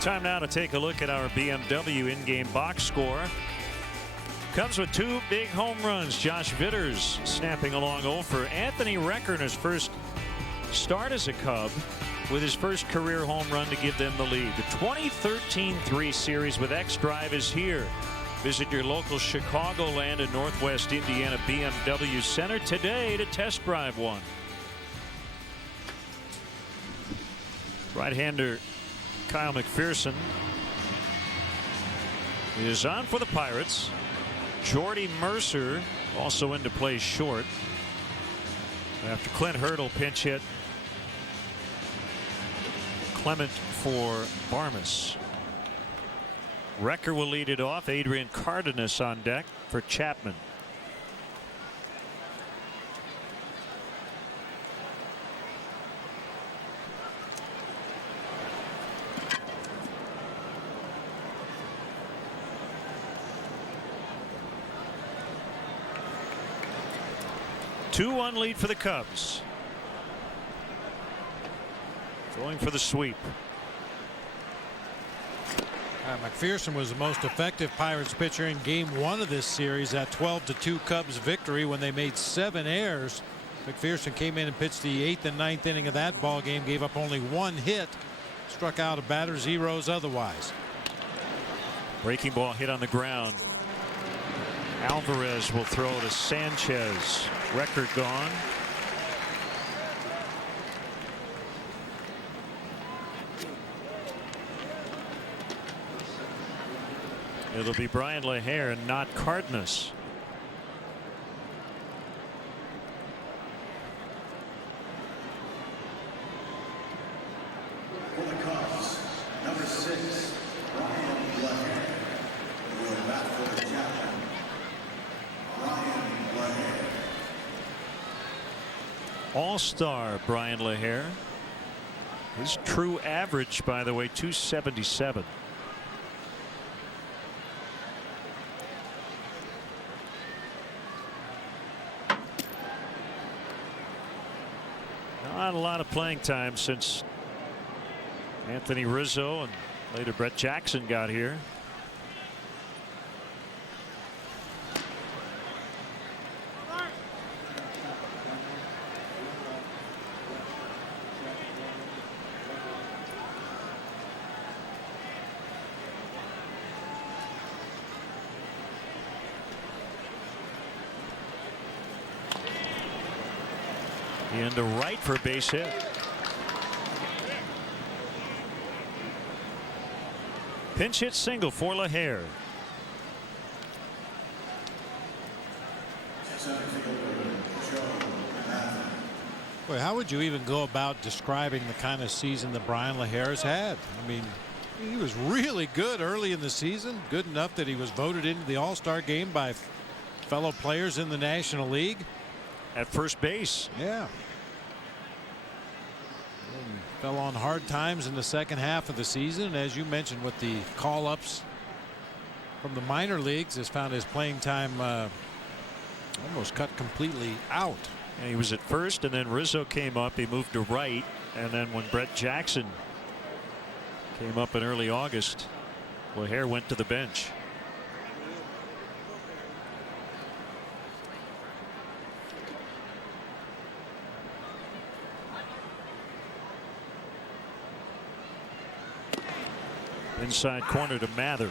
Time now to take a look at our BMW in-game box score. Cubs with 2 big home runs. Josh Vitters snapping along 0 for Anthony Recker in his first start as a Cub with his first career home run to give them the lead. The 2013-3 series with X Drive is here. Visit your local Chicagoland and Northwest Indiana BMW Center today to test drive one. Right-hander Kyle McPherson is on for the Pirates. Jordy Mercer also into play short after Clint Hurdle pinch hit Clement for Barmas. Recker will lead it off. Adrian Cardenas on deck for Chapman. Two-1 lead for the Cubs. Going for the sweep. McPherson was the most effective Pirates pitcher in game 1 of this series. That 12-2 Cubs victory when they made 7 errors. McPherson came in and pitched the 8th and 9th inning of that ball game. Gave up only 1 hit. Struck out a batter, zeros otherwise. Breaking ball hit on the ground. Alvarez will throw to Sanchez. Record gone. It'll be Brian LaHare and not Cardenas. For the Cubs, number 6, Brian LaHare. Will bat for the Chapman. Brian LaHare. All-star Brian LaHare. His true average, by the way, 277. Not a lot of playing time since Anthony Rizzo and later Brett Jackson got here. Into right for a base hit. Pinch hit single for LaHare. Boy, how would you even go about describing the kind of season that Brian LaHare has had? I mean, he was really good early in the season. Good enough that he was voted into the All-Star game by fellow players in the National League. At first base. Yeah. Fell on hard times in the second half of the season. And as you mentioned, with the call-ups from the minor leagues, has found his playing time almost cut completely out. And he was at first, and then Rizzo came up. He moved to right. And then when Brett Jackson came up in early August, LaHare went to the bench. Inside corner to Mather.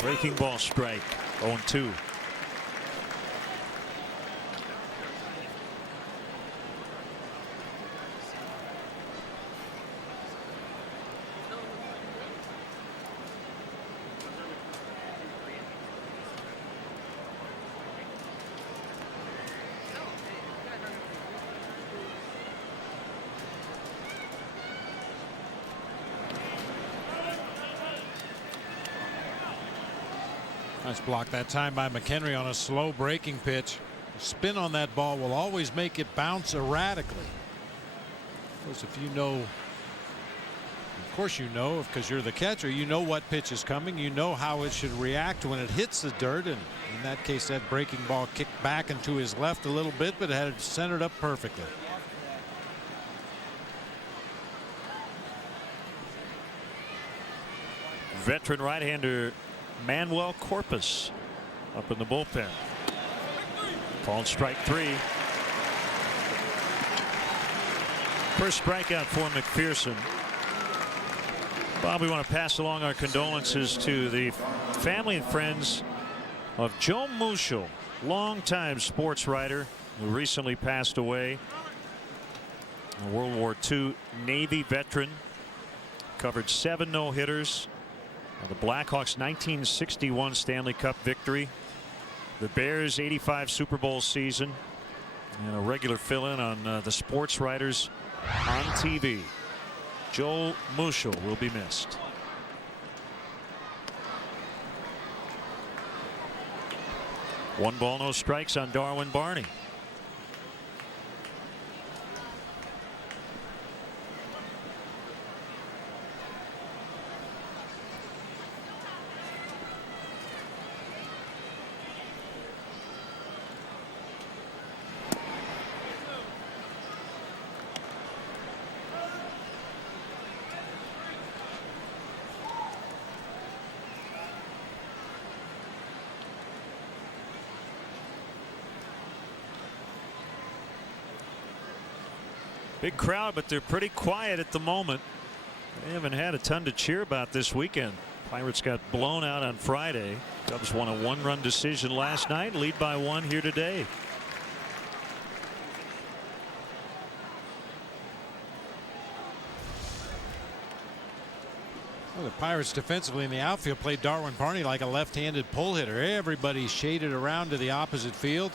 Breaking ball strike. 0-2. Nice block that time by McHenry on a slow breaking pitch. The spin on that ball will always make it bounce erratically. Of course, if you know, of course you know, because you're the catcher, you know what pitch is coming. You know how it should react when it hits the dirt. And in that case, that breaking ball kicked back into his left a little bit, but it had it centered up perfectly. Veteran right-hander Manuel Corpus up in the bullpen. Called strike 3. First strikeout for McPherson. Bob, we want to pass along our condolences to the family and friends of Joe Muschel, longtime sports writer who recently passed away. A World War II Navy veteran. Covered 7 no-hitters. The Blackhawks 1961 Stanley Cup victory. The Bears 85 Super Bowl season. And a regular fill-in on the sports writers on TV. Joel Muschel will be missed. One ball, no strikes on Darwin Barney. Big crowd, but they're pretty quiet at the moment. They haven't had a ton to cheer about this weekend. Pirates got blown out on Friday. Cubs won a 1-run decision last night, lead by 1 here today. Well, the Pirates defensively in the outfield played Darwin Barney like a left-handed pull hitter. Everybody shaded around to the opposite field.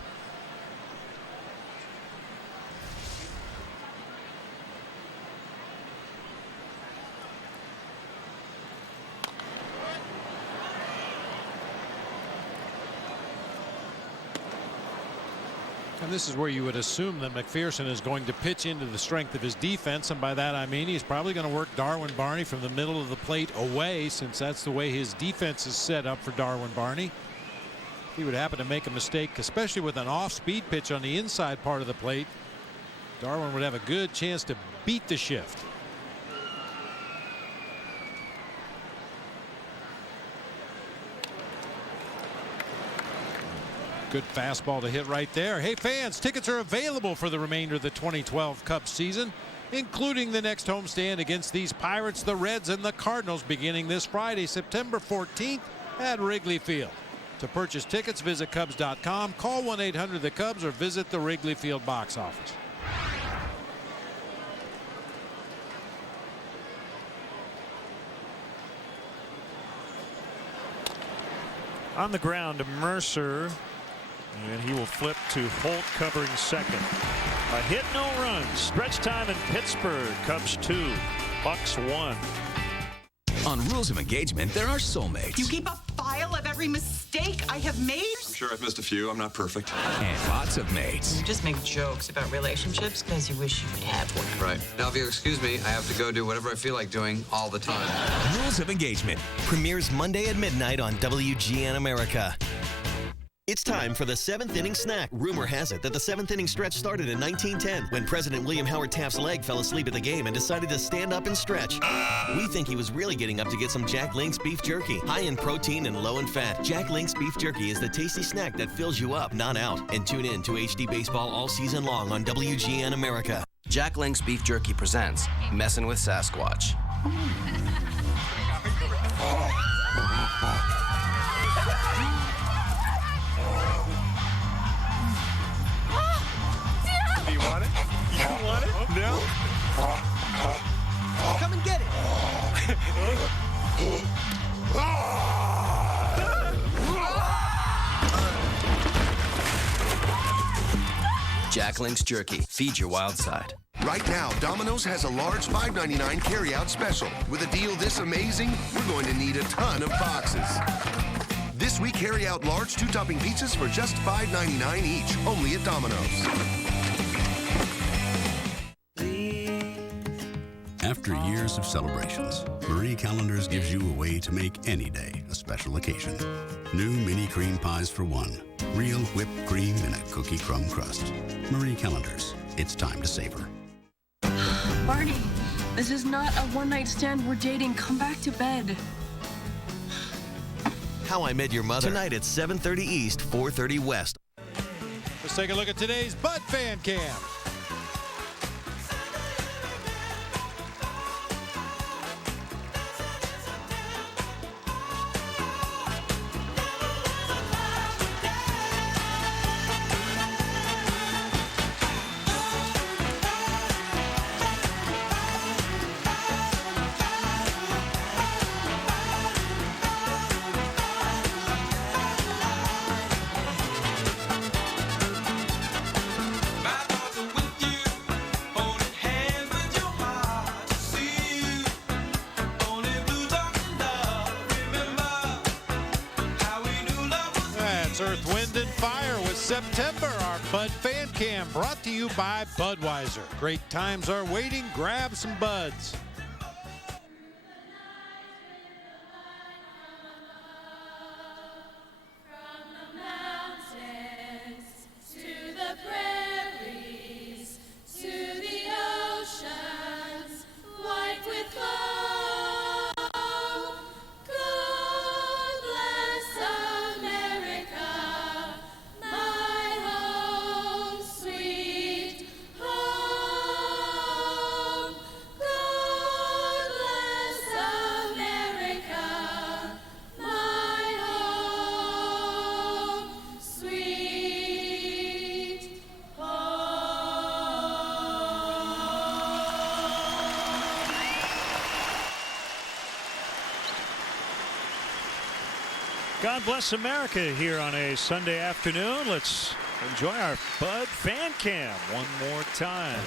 And this is where you would assume that McPherson is going to pitch into the strength of his defense, and by that I mean he's probably going to work Darwin Barney from the middle of the plate away, since that's the way his defense is set up for Darwin Barney. If he would happen to make a mistake, especially with an off-speed pitch on the inside part of the plate, Darwin would have a good chance to beat the shift. Good fastball to hit right there. Hey fans, tickets are available for the remainder of the 2012 Cubs season, including the next homestand against these Pirates, the Reds, and the Cardinals beginning this Friday, September 14th at Wrigley Field. To purchase tickets, visit Cubs.com, call 1-800-THE-CUBS, or visit the Wrigley Field box office. On the ground to Mercer. And he will flip to Holt covering second. A hit, no runs. Stretch time in Pittsburgh. Cubs 2, Bucks 1. On Rules of Engagement, there are soulmates. You keep a file of every mistake I have made? I'm sure I've missed a few. I'm not perfect. And lots of mates. You just make jokes about relationships because you wish you could have one. Right. Now, if you'll excuse me, I have to go do whatever I feel like doing all the time. Rules of Engagement premieres Monday at midnight on WGN America. It's time for the 7th inning snack. Rumor has it that the 7th inning stretch started in 1910 when President William Howard Taft's leg fell asleep at the game and decided to stand up and stretch. We think he was really getting up to get some Jack Link's beef jerky, high in protein and low in fat. Jack Link's beef jerky is the tasty snack that fills you up, not out. And tune in to HD Baseball all season long on WGN America. Jack Link's Beef Jerky presents Messin' with Sasquatch. Do you want it? You want it? No? Come and get it. Jack Link's Jerky. Feed your wild side. Right now, Domino's has a large $5.99 carry-out special. With a deal this amazing, we're going to need a ton of boxes. This Plus, we carry out large 2-topping pizzas for just $5.99 each, only at Domino's. After years of celebrations, Marie Callender's gives you a way to make any day a special occasion. New mini cream pies for one. Real whipped cream in a cookie crumb crust. Marie Callender's. It's time to savor. Barney, this is not a one-night stand. We're dating. Come back to bed. How I Met Your Mother. Tonight at 7:30 East, 4:30 West. Let's take a look at today's Bud Fan Cam. Earth, Wind, and Fire with September, our Bud Fan Cam, brought to you by Budweiser. Great times are waiting. Grab some buds. God bless America here on a Sunday afternoon. Let's enjoy our Bud Fan Cam one more time.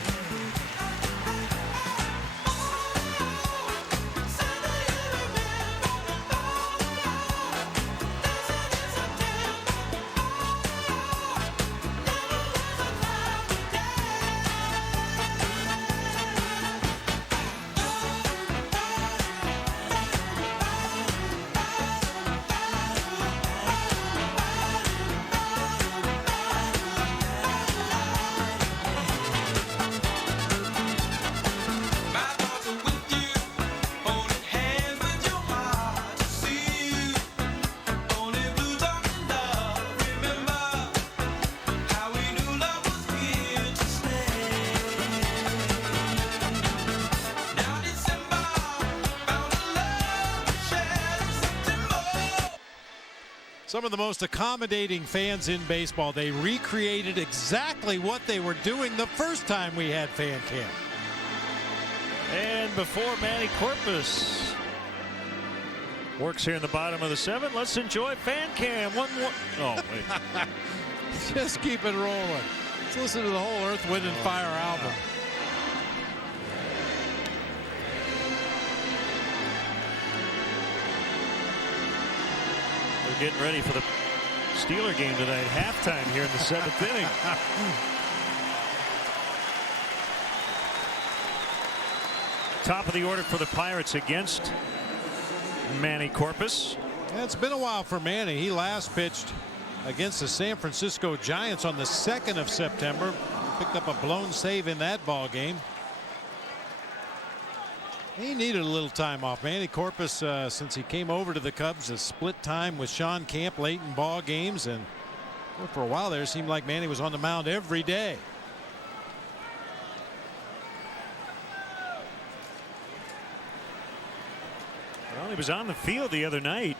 Some of the most accommodating fans in baseball. They recreated exactly what they were doing the first time we had Fan Cam. And before Manny Corpus works here in the bottom of the seventh, let's enjoy Fan Cam one more. Oh, wait. Just keep it rolling. Let's listen to the whole Earth, Wind, and Fire album. Getting ready for the Steeler game tonight, halftime here in the seventh inning. Top of the order for the Pirates against Manny Corpus. Yeah, it's been a while for Manny. He last pitched against the San Francisco Giants on the 2nd of September. Picked up a blown save in that ball game. He needed a little time off. Manny Corpus, since he came over to the Cubs, has split time with Sean Camp late in ball games, and well, for a while there, it seemed like Manny was on the mound every day. Well, he was on the field the other night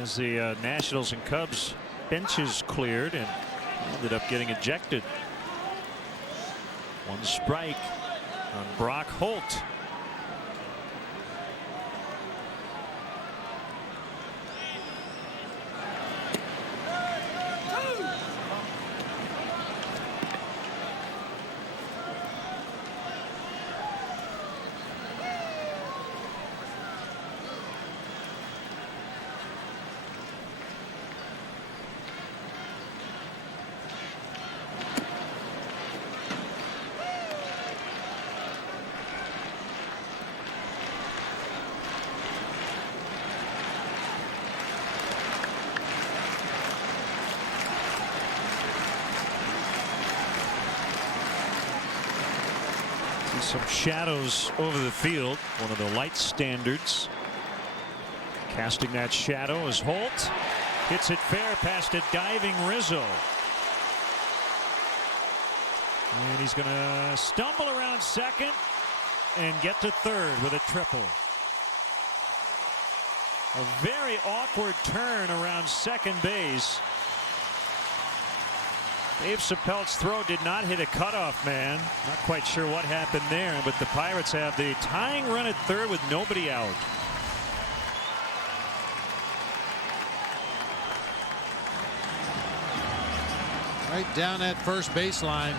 as the Nationals and Cubs benches cleared and ended up getting ejected. One strike on Brock Holt. Some shadows over the field. One of the light standards. Casting that shadow is Holt. Hits it fair past a diving Rizzo. And he's going to stumble around second and get to third with a triple. A very awkward turn around second base. Dave Chappelle's throw did not hit a cutoff man. Not quite sure what happened there, but the Pirates have the tying run at third with nobody out. Right down that first baseline.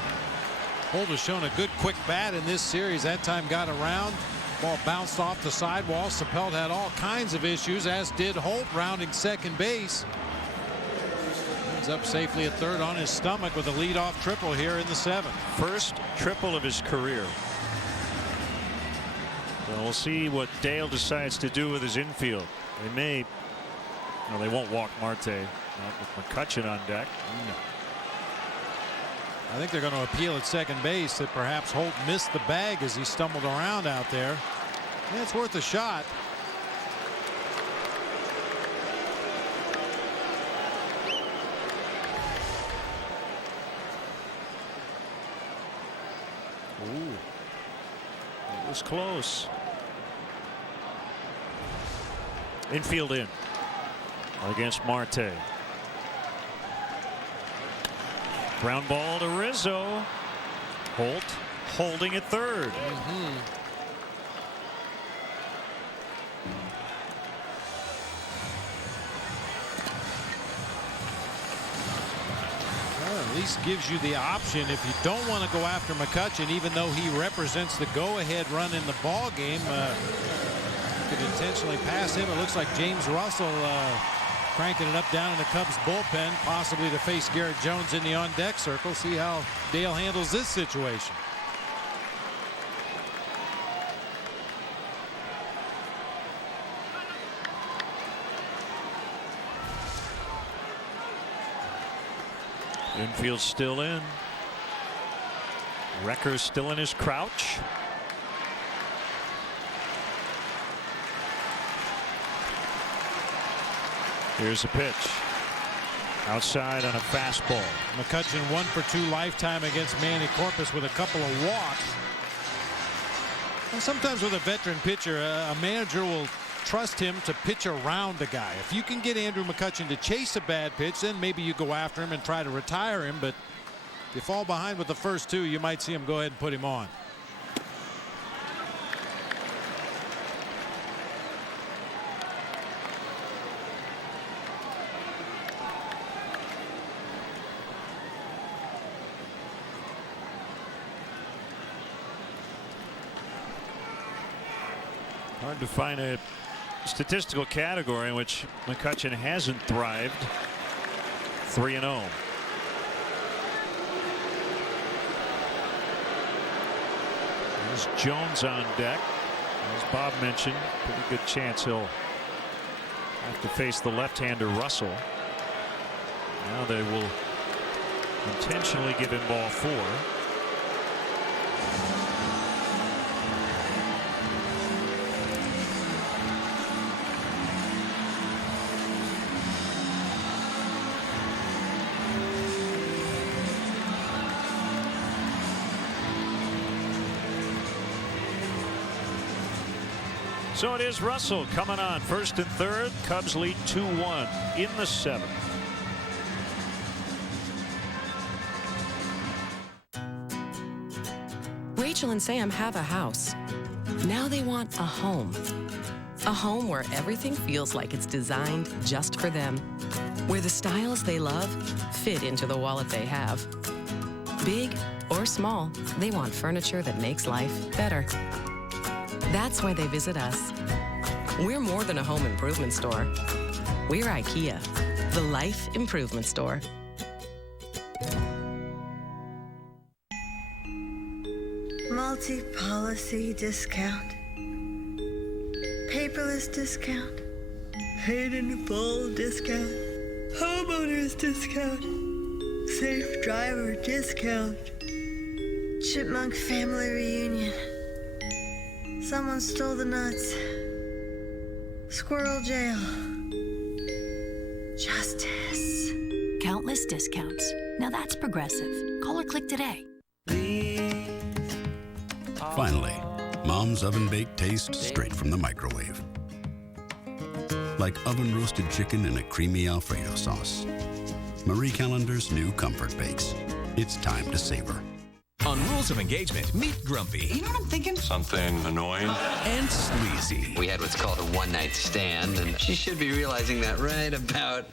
Holt has shown a good quick bat in this series. That time got around. Ball bounced off the sidewall. Chappelle had all kinds of issues, as did Holt, rounding second base. Ends up safely at third on his stomach with a leadoff triple here in the seventh. First triple of his career. So we'll see what Dale decides to do with his infield. They may. No, they won't walk Marte. Not with McCutchen on deck. No. I think they're going to appeal at second base that perhaps Holt missed the bag as he stumbled around out there. Yeah, it's worth a shot. Ooh, it was close. Infield in against Marte. Ground ball to Rizzo. Holt holding at third. Well, at least gives you the option if you don't want to go after McCutchen, even though he represents the go-ahead run in the ball game. You could intentionally pass him. It looks like James Russell cranking it up down in the Cubs bullpen, possibly to face Garrett Jones in the on-deck circle. See how Dale handles this situation. Infield still in. Recker's still in his crouch. Here's a pitch. Outside on a fastball. McCutchen 1 for 2 lifetime against Manny Corpus with a couple of walks. And sometimes with a veteran pitcher, a manager will trust him to pitch around a guy. If you can get Andrew McCutchen to chase a bad pitch, then maybe you go after him and try to retire him. But if you fall behind with the first two, you might see him go ahead and put him on. Hard to find a statistical category in which McCutchen hasn't thrived. 3-0. There's Jones on deck. As Bob mentioned, pretty good chance he'll have to face the left-hander Russell. Now they will intentionally give him ball 4. So it is Russell coming on first and third. Cubs lead 2-1 in the 7th. Rachel and Sam have a house. Now they want a home. A home where everything feels like it's designed just for them. Where the styles they love fit into the wallet they have. Big or small, they want furniture that makes life better. That's why they visit us. We're more than a home improvement store. We're IKEA, the life improvement store. Multi-policy discount. Paperless discount. Paid in full discount. Homeowners discount. Safe driver discount. Chipmunk family reunion. Someone stole the nuts. Squirrel jail. Justice. Countless discounts. Now that's progressive. Call or click today. Finally, Mom's oven-baked taste straight from the microwave. Like oven-roasted chicken in a creamy Alfredo sauce. Marie Callender's new Comfort Bakes. It's time to savor. On Rules of Engagement, meet Grumpy. You know what I'm thinking? Something annoying. And Sleazy. We had what's called a one-night stand, and she should be realizing that right about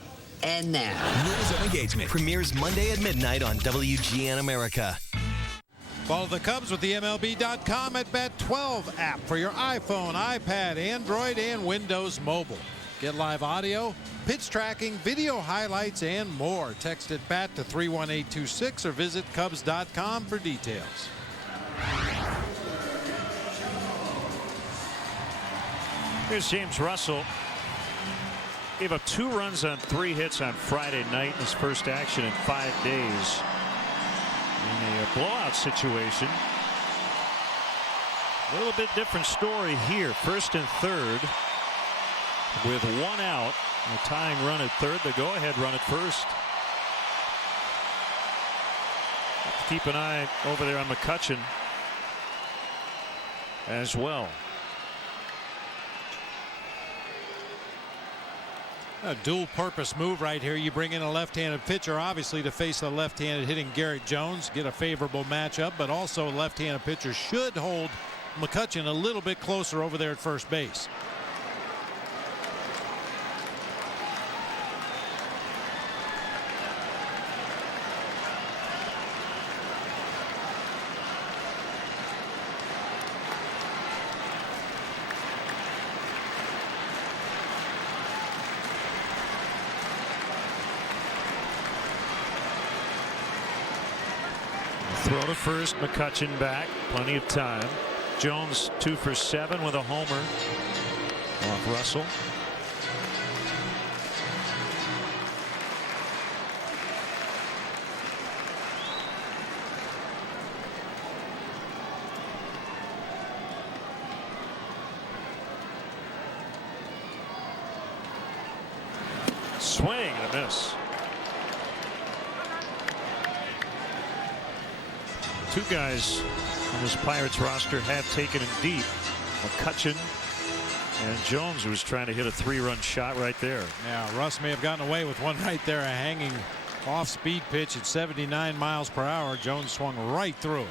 and now. Rules of Engagement premieres Monday at midnight on WGN America. Follow the Cubs with the MLB.com at Bet12 app for your iPhone, iPad, Android, and Windows Mobile. Get live audio, pitch tracking, video highlights, and more. Text at BAT to 31826 or visit Cubs.com for details. Here's James Russell. Gave up 2 runs on 3 hits on Friday night in his first action in 5 days. In a blowout situation. A little bit different story here. First and third with 1 out. A tying run at third. The go-ahead run at first. Have to keep an eye over there on McCutchen as well. A dual-purpose move right here. You bring in a left-handed pitcher, obviously, to face the left-handed hitting Garrett Jones, get a favorable matchup, but also a left-handed pitcher should hold McCutchen a little bit closer over there at first base. Throw to first, McCutchen back, plenty of time. Jones 2 for 7 with a homer off Russell. Swing and a miss. 2 guys on this Pirates roster have taken him deep. McCutchen and Jones, who was trying to hit a 3-run shot right there. Now Russ may have gotten away with one right there, a hanging off-speed pitch at 79 miles per hour. Jones swung right through it.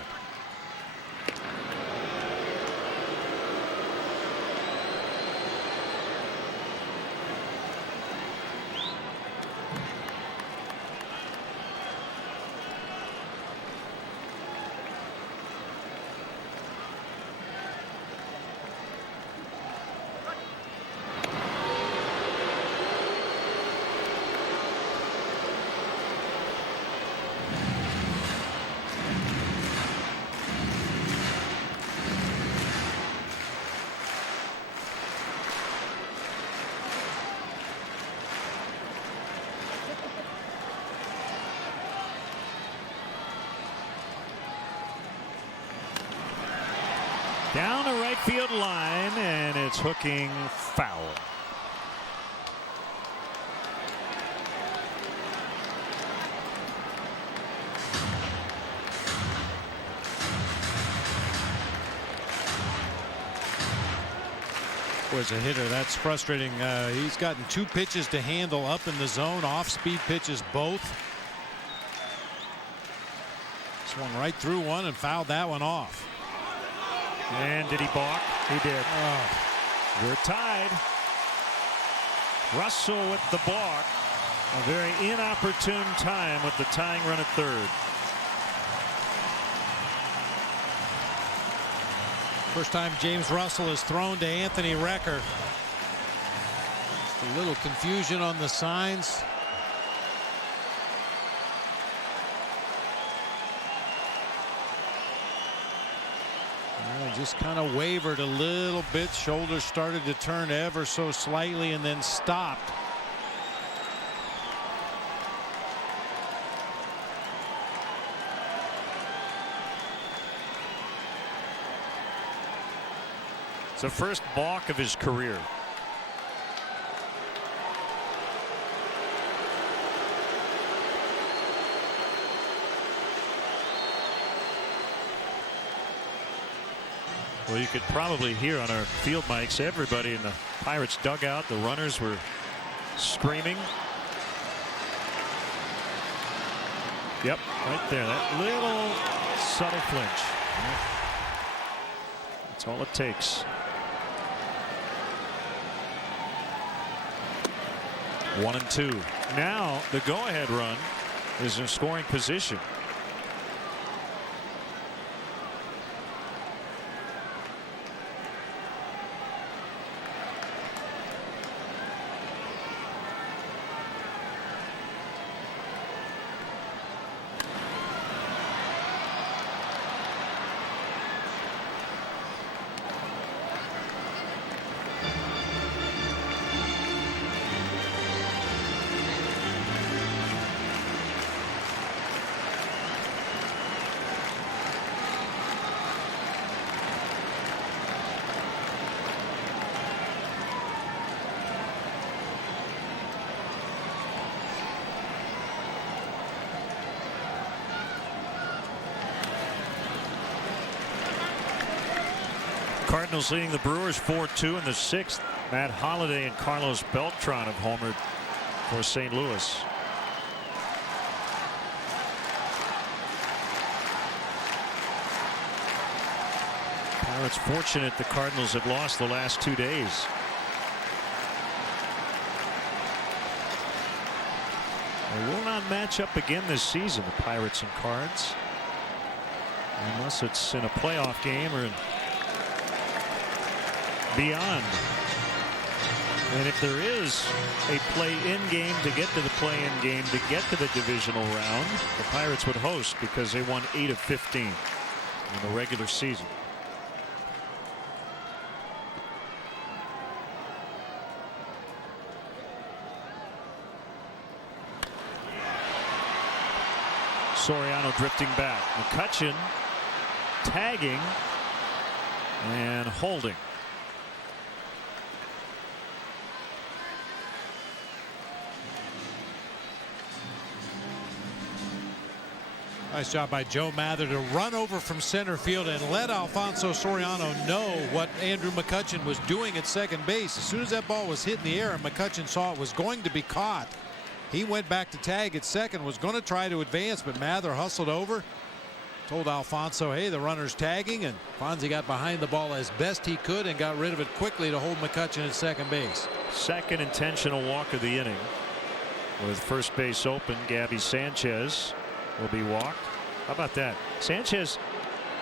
Down the right field line, and it's hooking foul. Was a hitter. That's frustrating. He's gotten 2 pitches to handle up in the zone, off-speed pitches both. Swung right through one and fouled that one off. And did he balk? He did. We're tied. Russell with the balk. A very inopportune time with the tying run at third. First time James Russell has thrown to Anthony Recker. A little confusion on the signs. Just kind of wavered a little bit. Shoulders started to turn ever so slightly and then stopped. It's the first balk of his career. Well, you could probably hear on our field mics everybody in the Pirates dugout. The runners were screaming. Yep, right there. That little subtle flinch. That's all it takes. 1-2. Now the go-ahead run is in scoring position. Cardinals leading the Brewers 4-2 in the 6th. Matt Holliday and Carlos Beltran have homered for St. Louis. Pirates fortunate the Cardinals have lost the last 2 days. They will not match up again this season, the Pirates and Cards, unless it's in a playoff game or beyond. And if there is a play-in game to get to the play-in game to get to the divisional round, the Pirates would host because they won 8 of 15 in the regular season. Soriano drifting back. McCutchen tagging and holding. Nice job by Joe Mather to run over from center field and let Alfonso Soriano know what Andrew McCutchen was doing at second base. As soon as that ball was hit in the air and McCutchen saw it was going to be caught, he went back to tag at second, was going to try to advance, but Mather hustled over, told Alfonso, hey, the runner's tagging, and Fonzie got behind the ball as best he could and got rid of it quickly to hold McCutchen at second base. Second intentional walk of the inning. With first base open, Gabby Sanchez will be walked. How about that? Sanchez,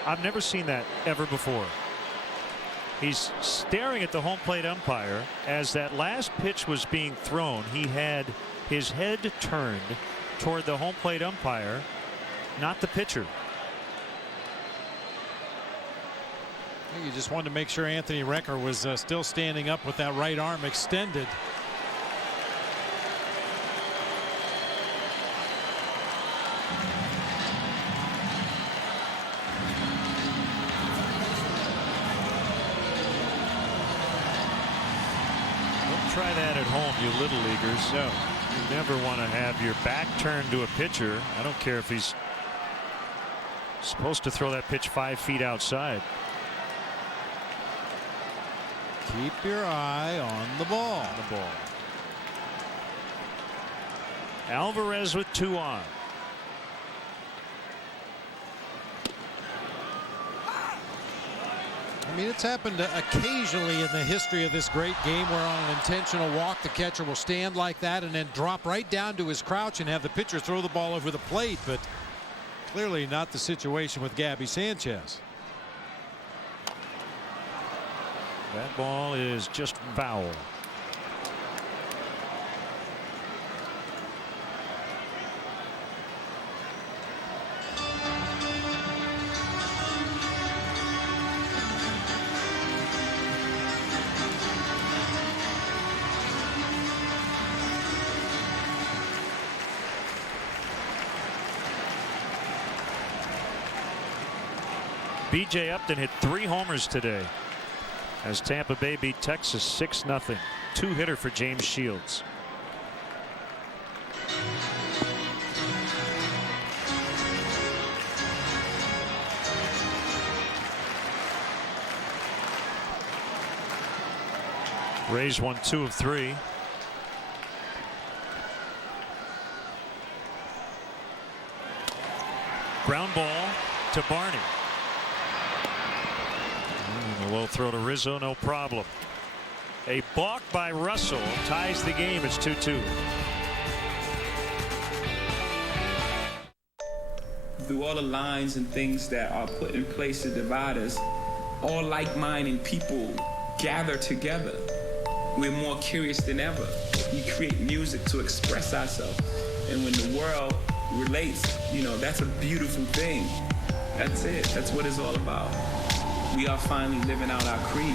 I've never seen that ever before. He's staring at the home plate umpire as that last pitch was being thrown. He had his head turned toward the home plate umpire, not the pitcher. I think he just wanted to make sure Anthony Recker was still standing up with that right arm extended. Try that at home, you little leaguers. No, you never want to have your back turned to a pitcher. I don't care if he's supposed to throw that pitch 5 feet outside. Keep your eye on the ball. Alvarez with 2 on. I mean, it's happened occasionally in the history of this great game where on an intentional walk the catcher will stand like that and then drop right down to his crouch and have the pitcher throw the ball over the plate, but clearly not the situation with Gabby Sanchez. That ball is just foul. B.J. Upton hit 3 homers today. as Tampa Bay beat Texas 6-0. Two-hitter for James Shields. Rays won 2 of 3. Ground ball to Barney. A low throw to Rizzo, no problem. A balk by Russell ties the game. It's 2-2. Through all the lines and things that are put in place to divide us, all like-minded people gather together. We're more curious than ever. We create music to express ourselves. And when the world relates, you know, that's a beautiful thing. That's it. That's what it's all about. We are finally living out our creed.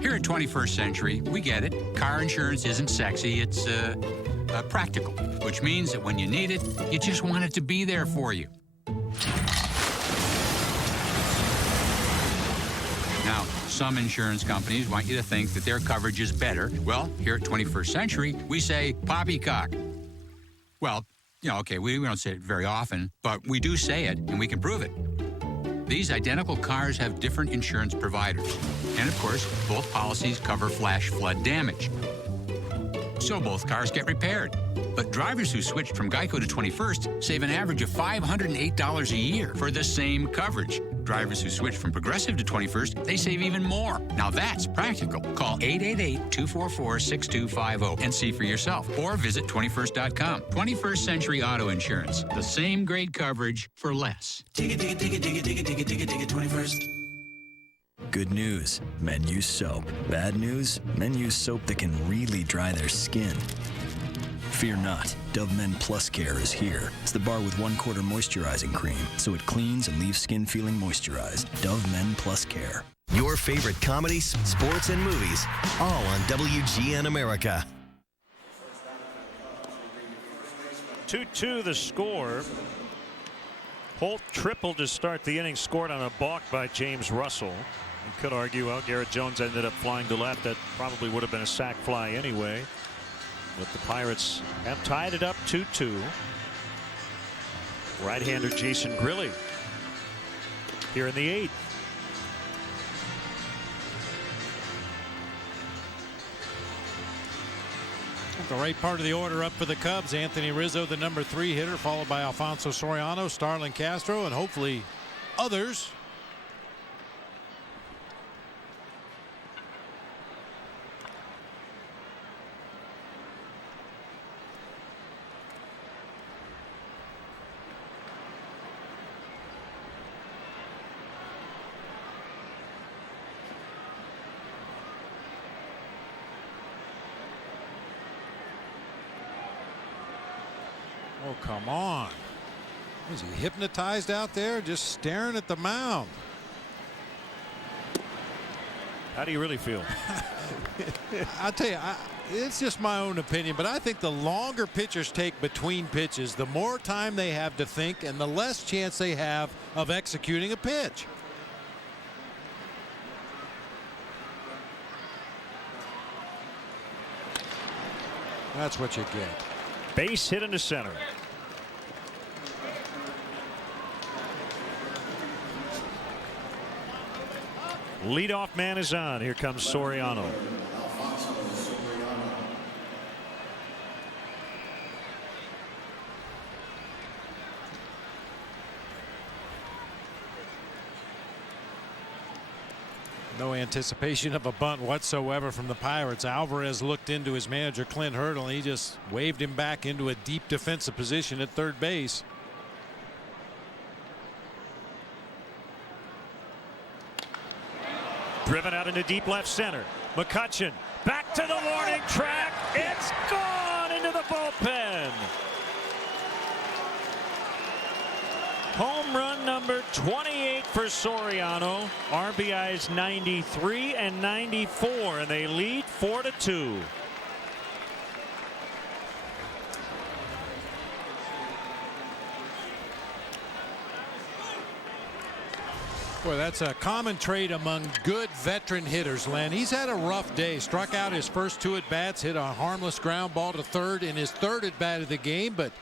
Here at 21st Century, we get it. Car insurance isn't sexy, it's practical, which means that when you need it, you just want it to be there for you. Now, some insurance companies want you to think that their coverage is better. Well, here at 21st Century, we say poppycock. Well, you know, okay, we don't say it very often, but we do say it, and we can prove it. These identical cars have different insurance providers. And of course, both policies cover flash flood damage. So both cars get repaired. But drivers who switched from Geico to 21st save an average of $508 a year for the same coverage. Drivers who switch from Progressive to 21st, they save even more. Now that's practical. Call 888-244-6250 and see for yourself. Or visit 21st.com. 21st Century Auto Insurance. The same great coverage for less. Dig it, 21st. Good news, men use soap. Bad news, men use soap that can really dry their skin. Fear not, Dove Men Plus Care is here. It's the bar with 1/4 moisturizing cream, so it cleans and leaves skin feeling moisturized. Dove Men Plus Care. Your favorite comedies, sports, and movies, all on WGN America. 2-2 the score. Holt tripled to start the inning, scored on a balk by James Russell. You could argue, well, Garrett Jones ended up flying to left. That probably would have been a sac fly anyway. But the Pirates have tied it up 2-2. Right-hander Jason Grilli here in the 8th. The right part of the order up for the Cubs. Anthony Rizzo, the number 3 hitter, followed by Alfonso Soriano, Starlin Castro, and hopefully others. Oh, come on. Is he hypnotized out there, just staring at the mound? How do you really feel? I'll tell you, it's just my own opinion, but I think the longer pitchers take between pitches, the more time they have to think and the less chance they have of executing a pitch. That's what you get. Base hit into center. Leadoff man is on. Here comes Soriano. No anticipation of a bunt whatsoever from the Pirates. Alvarez looked into his manager Clint Hurdle, and he just waved him back into a deep defensive position at third base. Driven out into deep left center. McCutchen back to the warning track. It's gone into the bullpen. Home run number 28 for Soriano. RBIs 93 and 94, and they lead 4-2. Boy, that's a common trait among good veteran hitters, Len. He's had a rough day. Struck out his first 2 at-bats, hit a harmless ground ball to third in his 3rd at-bat of the game, but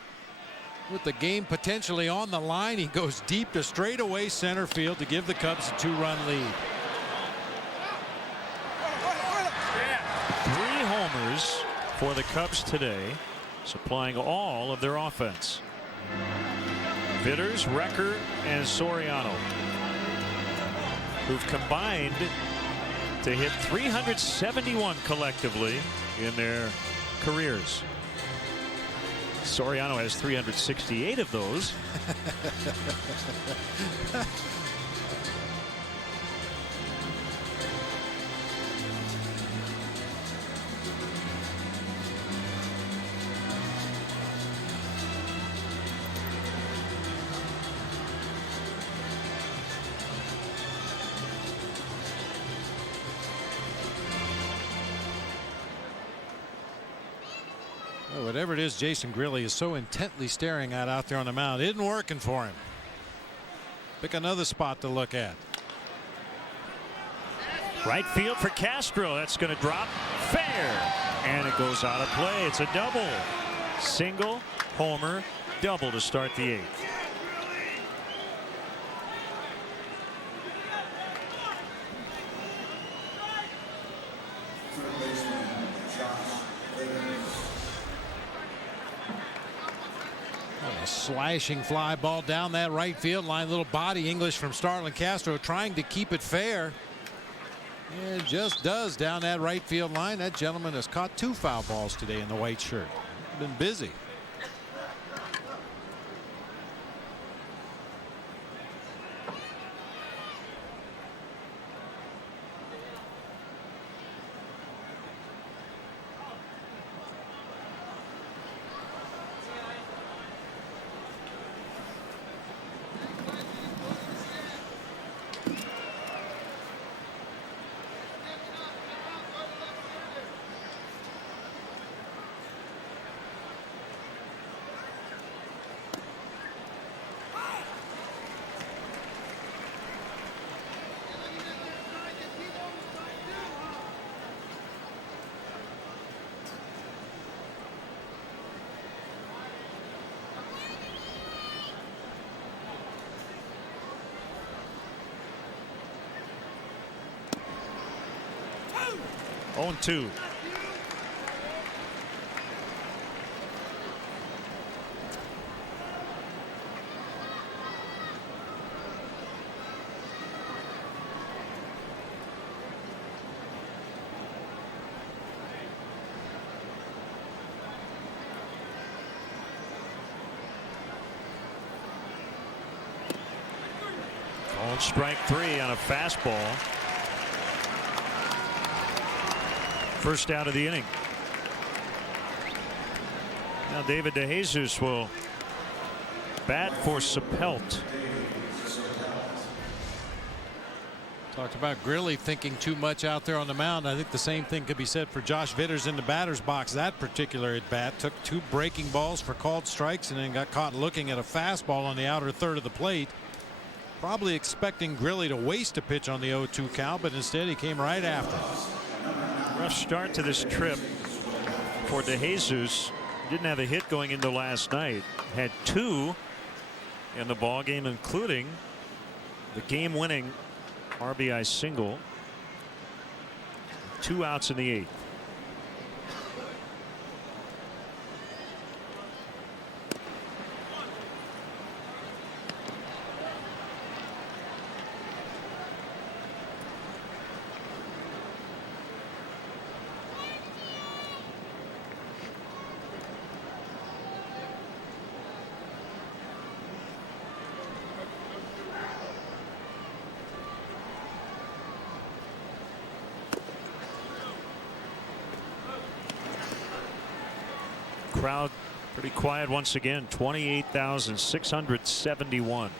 with the game potentially on the line, he goes deep to straightaway center field to give the Cubs a 2-run lead. 3 homers for the Cubs today, supplying all of their offense. Vitters, Recker, and Soriano, who've combined to hit 371 collectively in their careers. Soriano has 368 of those. Whatever it is Jason Grilli is so intently staring at out there on the mound, isn't working for him. Pick another spot to look at. Right field for Castro. That's going to drop fair, and it goes out of play. It's a double. Single, homer, double to start the 8th. A slashing fly ball down that right field line. Little body English from Starlin Castro trying to keep it fair. And just does down that right field line. That gentleman has caught 2 foul balls today in the white shirt. Been busy. Oh, 2. Called strike 3 on a fastball. First out of the inning. Now David DeJesus will bat for Sapelt. Talked about Grilli thinking too much out there on the mound. I think the same thing could be said for Josh Vitters in the batter's box. That particular at bat took 2 breaking balls for called strikes and then got caught looking at a fastball on the outer third of the plate. Probably expecting Grilli to waste a pitch on the 0-2 count, but instead he came right after. Rough start to this trip for DeJesus. Didn't have a hit going into last night. Had 2 in the ball game, including the game-winning RBI single. 2 outs in the 8th. Crowd pretty quiet once again. 28,671.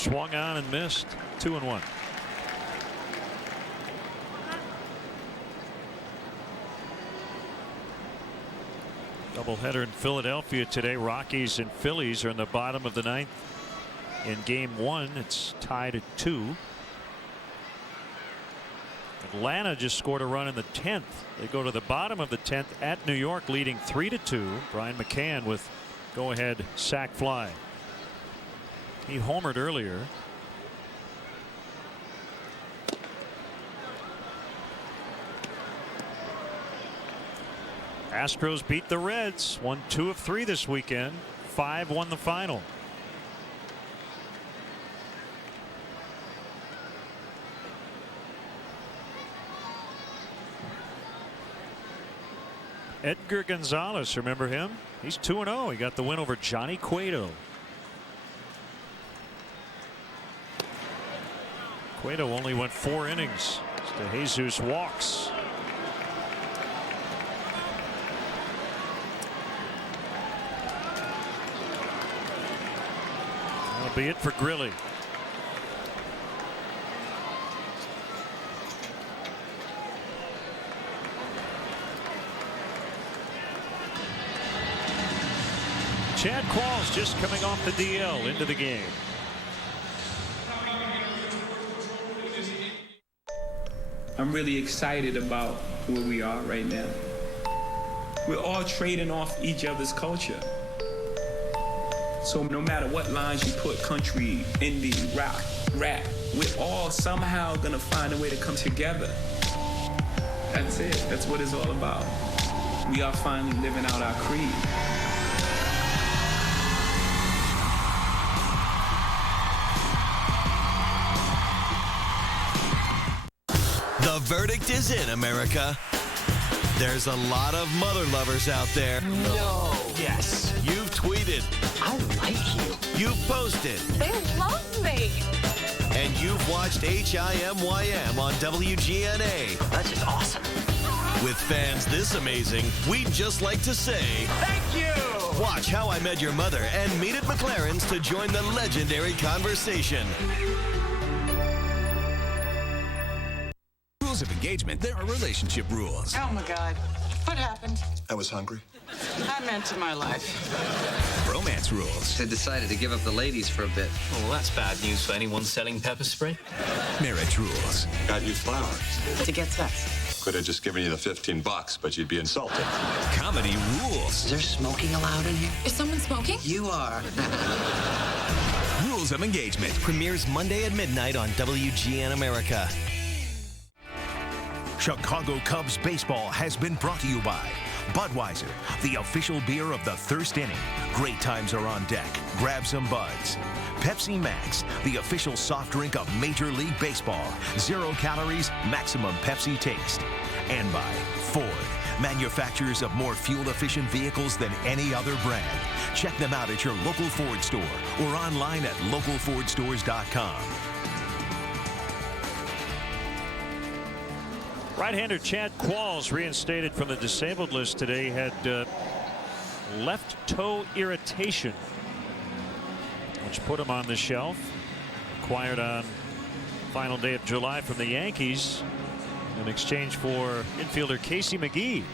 Swung on and missed. 2-1. Doubleheader in Philadelphia today. Rockies and Phillies are in the bottom of the ninth. In game one, it's tied at 2. Atlanta just scored a run in the 10th. They go to the bottom of the 10th at New York, leading 3-2. Brian McCann with go-ahead sac fly. He homered earlier. Astros beat the Reds. Won 2 of 3 this weekend. 5 won the final. Edgar Gonzalez, remember him? He's 2-0. He got the win over Johnny Cueto. Cueto only went 4 innings. DeJesus walks. That'll be it for Grilly. Chad Qualls just coming off the DL into the game. I'm really excited about where we are right now. We're all trading off each other's culture. So no matter what lines you put, country, indie, rock, rap, we're all somehow gonna find a way to come together. That's it. That's what it's all about. We are finally living out our creed. The verdict is in, America. There's a lot of mother lovers out there. No. Yes. You've tweeted. I like you. You've posted. They love me. And you've watched HIMYM on WGNA. That's just awesome. With fans this amazing, we'd just like to say... Thank you! Watch How I Met Your Mother and meet at McLaren's to join the legendary conversation. Rules of engagement, there are relationship rules. Oh my God. What happened? I was hungry. I meant in my life. Romance rules. They decided to give up the ladies for a bit. Well, that's bad news for anyone selling pepper spray. Marriage rules. Got you flowers. To get sex. Could have just given you the $15, but you'd be insulted. Comedy rules. Is there smoking allowed in here? Is someone smoking? You are. Rules of engagement. Premieres Monday at midnight on WGN America. Chicago Cubs baseball has been brought to you by Budweiser, the official beer of the first inning. Great times are on deck. Grab some buds. Pepsi Max, the official soft drink of Major League Baseball. 0 calories, maximum Pepsi taste. And by Ford, manufacturers of more fuel-efficient vehicles than any other brand. Check them out at your local Ford store or online at localfordstores.com. Right-hander Chad Qualls, reinstated from the disabled list today, had left toe irritation, which put him on the shelf. Acquired on final day of July from the Yankees in exchange for infielder Casey McGee.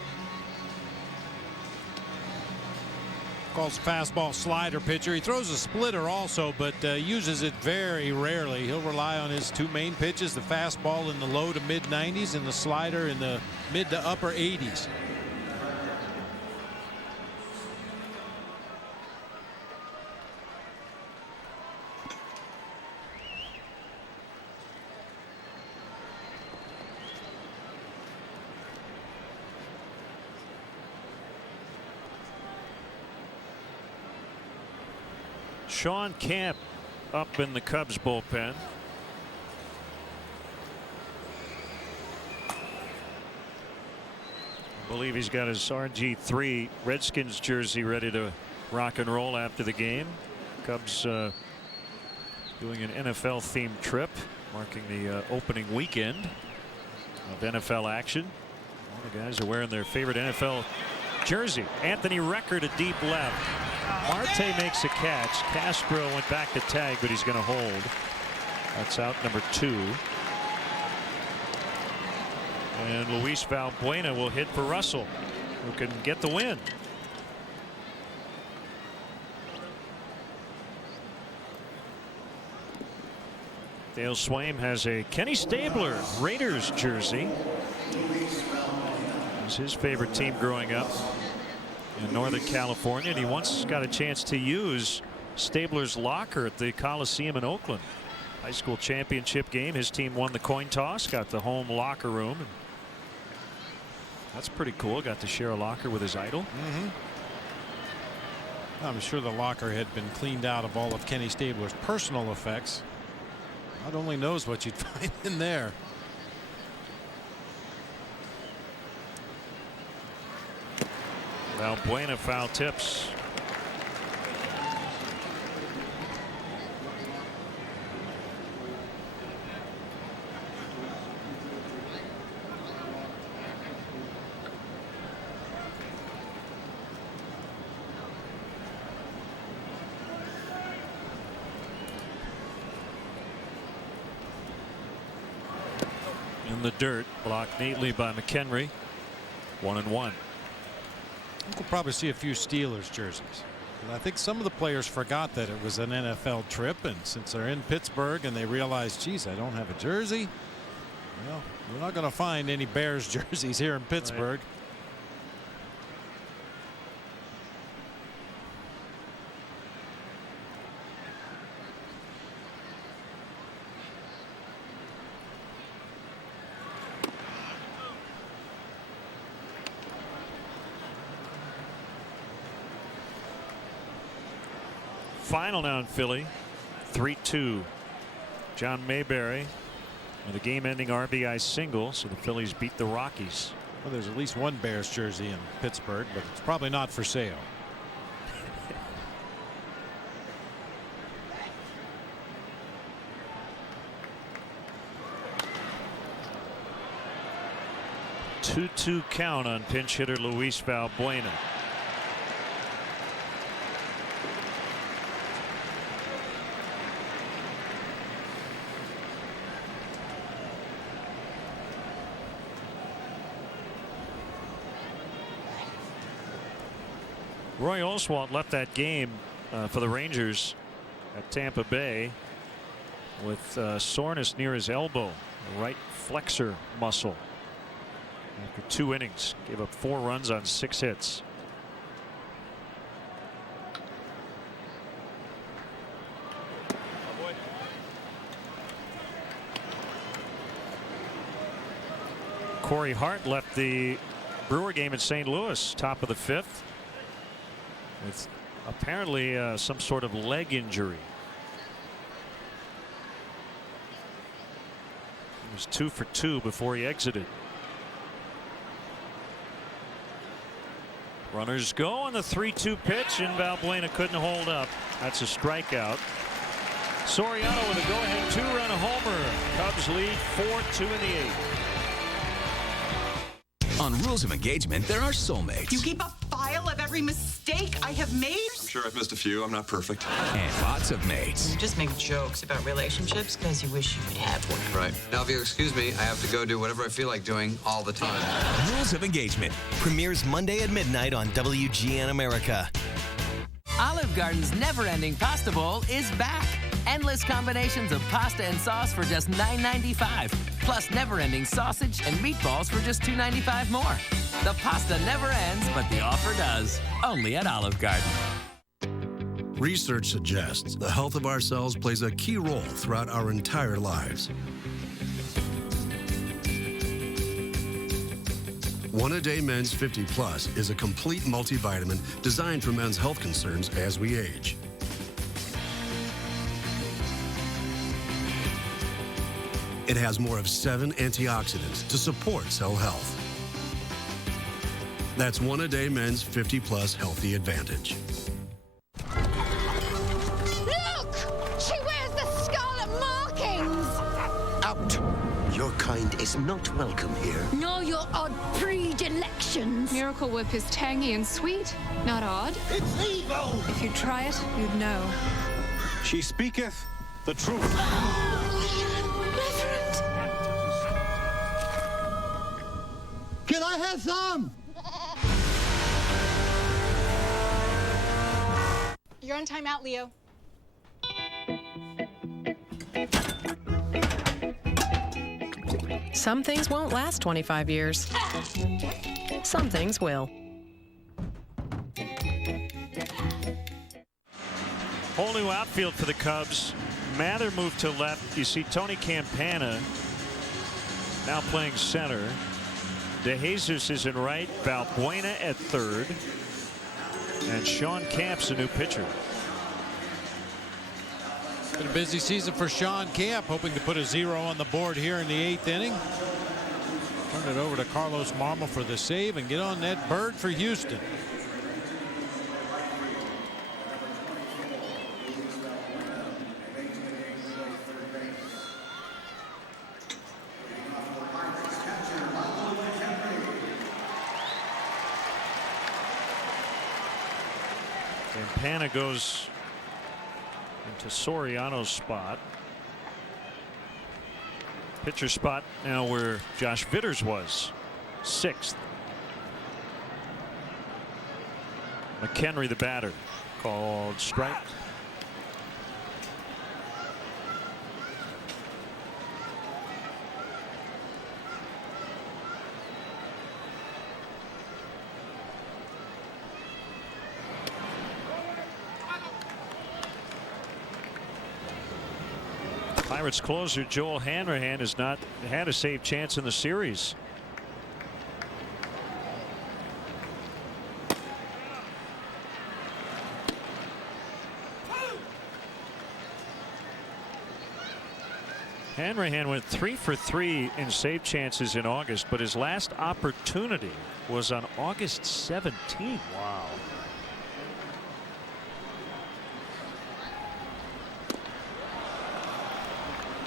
Calls fastball slider pitcher. He throws a splitter also, but uses it very rarely. He'll rely on his 2 main pitches, the fastball in the low to mid 90s and the slider in the mid to upper 80s. Sean Camp up in the Cubs bullpen. I believe he's got his RG3 Redskins jersey ready to rock and roll after the game. Cubs doing an NFL themed trip marking the opening weekend of NFL action. All the guys are wearing their favorite NFL jersey. Anthony Recker to deep left. Marte makes a catch. Castro went back to tag, but he's going to hold. That's out number 2. And Luis Valbuena will hit for Russell, who can get the win. Dale Swaim has a Kenny Stabler Raiders jersey. It was his favorite team growing up in Northern California, and he once got a chance to use Stabler's locker at the Coliseum in Oakland. High school championship game. His team won the coin toss, got the home locker room. That's pretty cool. Got to share a locker with his idol. I'm sure the locker had been cleaned out of all of Kenny Stabler's personal effects. God only knows what you'd find in there. Valbuena foul tips. In the dirt, blocked neatly by McHenry. 1-1. We'll probably see a few Steelers jerseys. And I think some of the players forgot that it was an NFL trip, and since they're in Pittsburgh and they realize, geez, I don't have a jersey. Well, you're not going to find any Bears jerseys here in Pittsburgh. Right. Final now in Philly. 3-2. John Mayberry with a game-ending RBI single, so the Phillies beat the Rockies. Well, there's at least one Bears jersey in Pittsburgh, but it's probably not for sale. Two count on pinch hitter Luis Valbuena. Roy Oswalt left that game for the Rangers at Tampa Bay with soreness near his elbow, the right flexor muscle. After 2 innings, gave up 4 runs on 6 hits. Corey Hart left the Brewer game in St. Louis, top of the 5th. With apparently some sort of leg injury. He was 2 for 2 before he exited. Runners go on the 3-2 pitch, and Valbuena couldn't hold up. That's a strikeout. Soriano with a go-ahead 2-run homer. Cubs lead 4-2 in the 8th. On Rules of Engagement, there are soulmates. You keep a file of every mistake I have made? I'm sure I've missed a few. I'm not perfect. And lots of mates. You just make jokes about relationships because you wish you could have one. Right. Now, if you'll excuse me, I have to go do whatever I feel like doing all the time. Rules of Engagement premieres Monday at midnight on WGN America. Olive Garden's never-ending pasta bowl is back. Endless combinations of pasta and sauce for just $9.95. Plus never-ending sausage and meatballs for just $2.95 more. The pasta never ends, but the offer does. Only at Olive Garden. Research suggests the health of our cells plays a key role throughout our entire lives. One A Day Men's 50 Plus is a complete multivitamin designed for men's health concerns as we age. It has more of 7 antioxidants to support cell health. That's One A Day Men's 50 Plus Healthy Advantage. Look! She wears the scarlet markings! Out! Your kind kind is not welcome here. Know your odd predilections. Miracle Whip is tangy and sweet, not odd. It's evil! If you'd try it, you'd know. She speaketh the truth. Can I have some? You're on timeout, Leo. Some things won't last 25 years. Some things will. Whole new outfield for the Cubs. Mather moved to left. You see Tony Campana now playing center. DeJesus is in right. Valbuena at third. And Sean Camp's a new pitcher. Been a busy season for Sean Camp, hoping to put a 0 on the board here in the 8th inning. Turn it over to Carlos Marmol for the save and get on that bird for Houston. Campana goes into Soriano's spot. Pitcher spot now where Josh Vitters was, 6th. McHenry the batter, called strike. Pirates closer Joel Hanrahan has not had a save chance in the series. Hanrahan went 3 for 3 in save chances in August, but his last opportunity was on August 17th. Wow.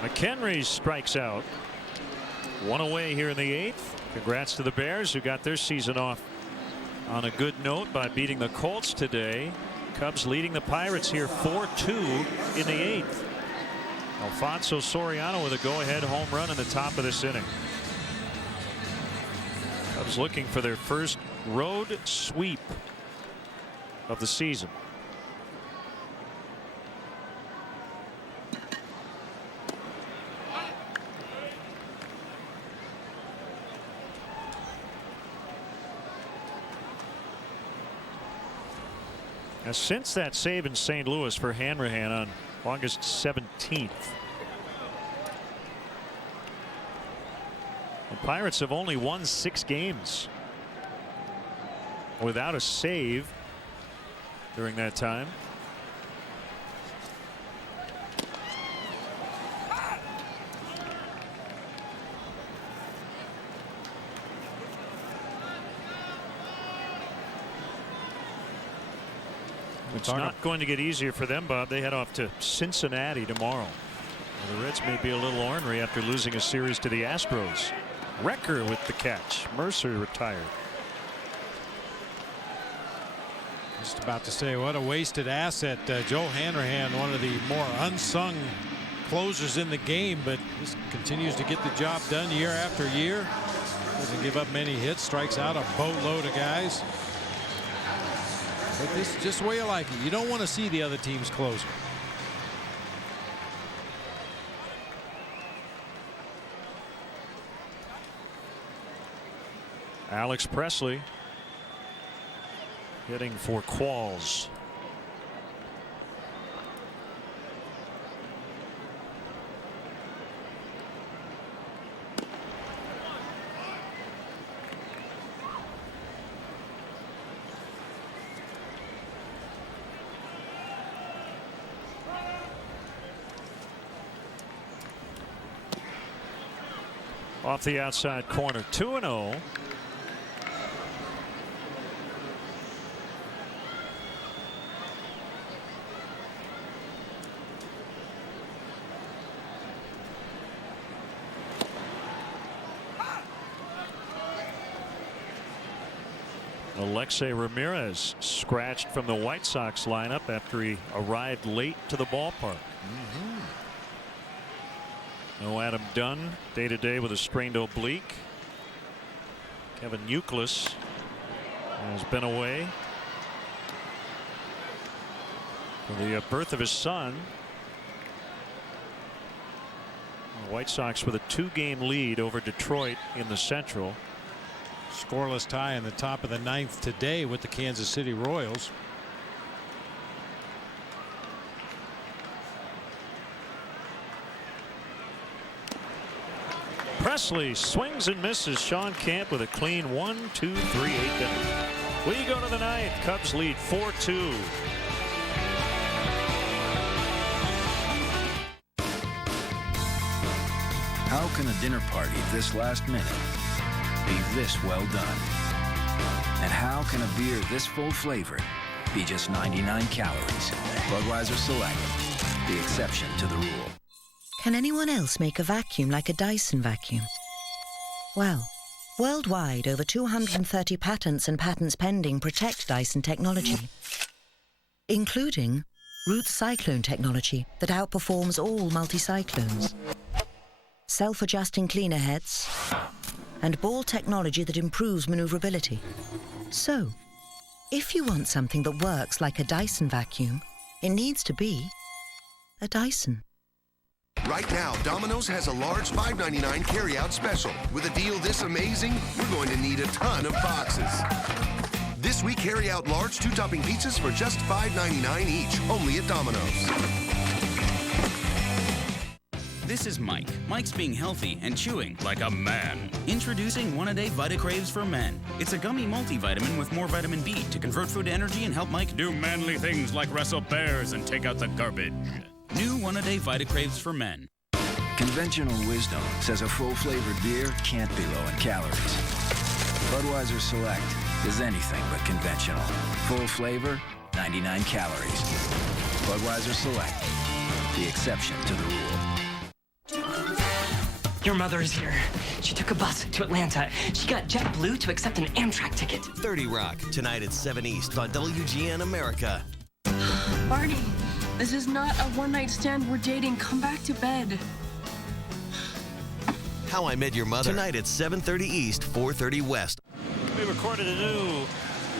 McHenry strikes out. 1 away here in the 8th. Congrats to the Bears, who got their season off on a good note by beating the Colts today. Cubs leading the Pirates here 4-2 in the 8th. Alfonso Soriano with a go-ahead home run in the top of this inning. Cubs looking for their first road sweep of the season. Now, since that save in St. Louis for Hanrahan on August 17th, the Pirates have only won 6 games without a save during that time. It's not going to get easier for them, Bob. They head off to Cincinnati tomorrow. The Reds may be a little ornery after losing a series to the Astros. Recker with the catch. Mercer retired. Just about to say, what a wasted asset. Joe Hanrahan, one of the more unsung closers in the game, but just continues to get the job done year after year. Doesn't give up many hits, strikes out a boatload of guys. But this is just the way you like it. You don't want to see the other team's closer. Alex Presley hitting for Qualls. Off the outside corner, 2-0. Alexei Ramirez scratched from the White Sox lineup after he arrived late to the ballpark. No Adam Dunn day-to-day with a strained oblique. Kevin Youkilis has been away for the birth of his son. The White Sox with a 2-game lead over Detroit in the Central. Scoreless tie in the top of the 9th today with the Kansas City Royals. Presley swings and misses. Sean Camp with a clean 1-2-3-8 inning. We go to the 9th. Cubs lead 4-2. How can a dinner party this last minute be this well done? And how can a beer this full flavored be just 99 calories? Budweiser Select, the exception to the rule. Can anyone else make a vacuum like a Dyson vacuum? Well, worldwide, over 230 patents and patents pending protect Dyson technology, including Roots Cyclone technology that outperforms all multi-cyclones, self-adjusting cleaner heads, and ball technology that improves maneuverability. So, if you want something that works like a Dyson vacuum, it needs to be a Dyson. Right now, Domino's has a large $5.99 carry-out special. With a deal this amazing, we're going to need a ton of boxes. This week, carry out large 2-topping pizzas for just $5.99 each, only at Domino's. This is Mike. Mike's being healthy and chewing like a man. Introducing One-A-Day Vita-Craves for Men. It's a gummy multivitamin with more vitamin B to convert food to energy and help Mike do manly things like wrestle bears and take out the garbage. New One-A-Day Vita-Craves for Men. Conventional wisdom says a full-flavored beer can't be low in calories. Budweiser Select is anything but conventional. Full flavor, 99 calories. Budweiser Select, the exception to the rule. Your mother is here. She took a bus to Atlanta. She got JetBlue to accept an Amtrak ticket. 30 Rock, tonight at 7 East on WGN America. Barney, this is not a one-night stand. We're dating. Come back to bed. How I Met Your Mother, tonight at 7:30 East, 4:30 West. We recorded a new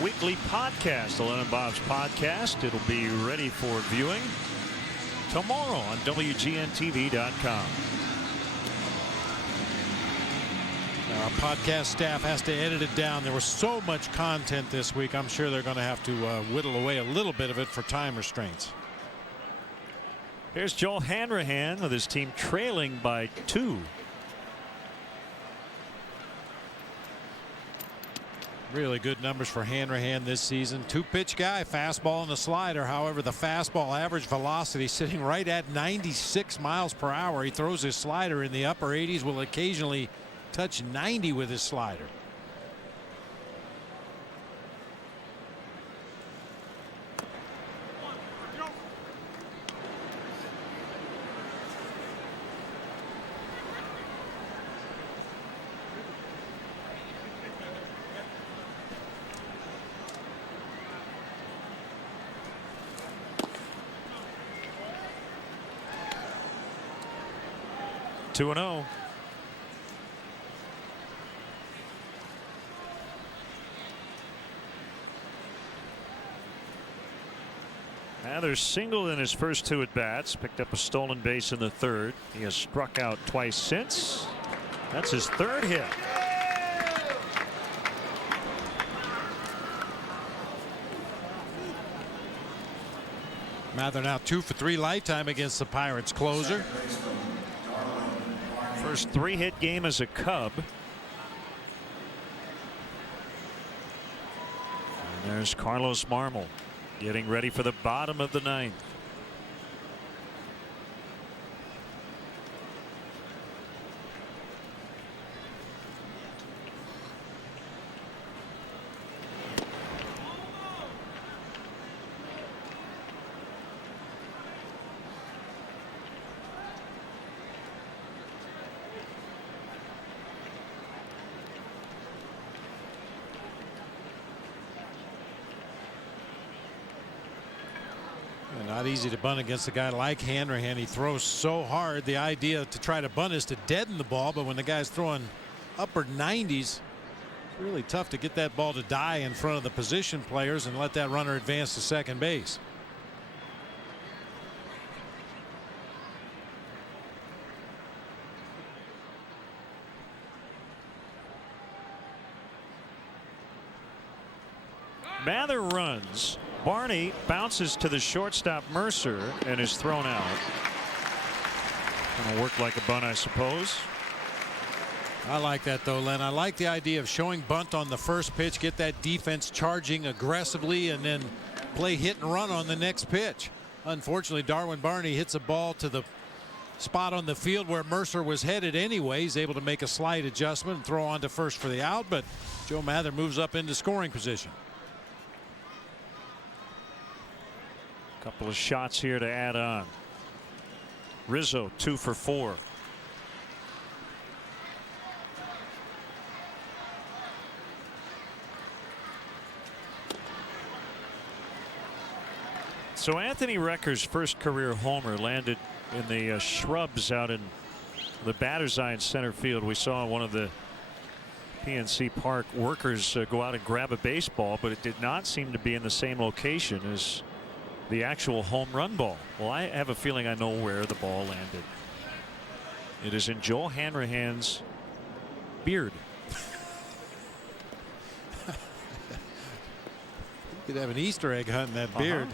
weekly podcast, the Len and Bob's podcast. It'll be ready for viewing tomorrow on WGNTV.com. Our podcast staff has to edit it down. There was so much content this week. I'm sure they're going to have to whittle away a little bit of it for time restraints. Here's Joel Hanrahan with his team trailing by 2. Really good numbers for Hanrahan this season. 2-pitch guy, fastball and a slider. However, the fastball average velocity sitting right at 96 miles per hour. He throws his slider in the upper 80s, will occasionally touch 90 with his slider. Two and 0. Mather singled in his first 2 at bats, picked up a stolen base in the 3rd. He has struck out twice since. That's his 3rd hit. Mather now 2 for 3 lifetime against the Pirates closer. First 3-hit game as a Cub. And there's Carlos Marmol getting ready for the bottom of the 9th. Not easy to bunt against a guy like Hanrahan. He throws so hard. The idea to try to bunt is to deaden the ball, but when the guy's throwing upper 90s, it's really tough to get that ball to die in front of the position players and let that runner advance to second base. Mather runs. Barney bounces to the shortstop Mercer and is thrown out. Gonna work like a bunt, I suppose. I like that though, Len. I like the idea of showing bunt on the first pitch, get that defense charging aggressively, and then play hit and run on the next pitch. Unfortunately, Darwin Barney hits a ball to the spot on the field where Mercer was headed anyway. He's able to make a slight adjustment and throw on to first for the out, but Joe Mather moves up into scoring position. Couple of shots here to add on. Rizzo 2 for 4. So Anthony Recker's first career homer landed in the shrubs out in the batter's eye in center field. We saw one of the PNC Park workers go out and grab a baseball, but it did not seem to be in the same location as the actual home run ball. Well, I have a feeling I know where the ball landed. It is in Joel Hanrahan's beard. You could have an Easter egg hunt in that beard.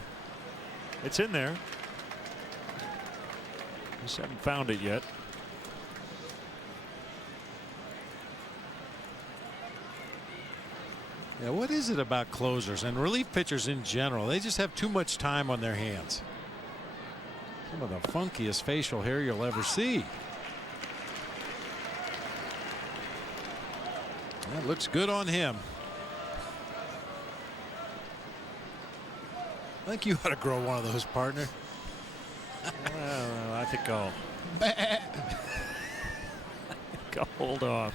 It's in there. Just haven't found it yet. Yeah, what is it about closers and relief pitchers in general? They just have too much time on their hands. Some of the funkiest facial hair you'll ever see. That looks good on him. I think you ought to grow one of those, partner. Well, I think I'll hold off.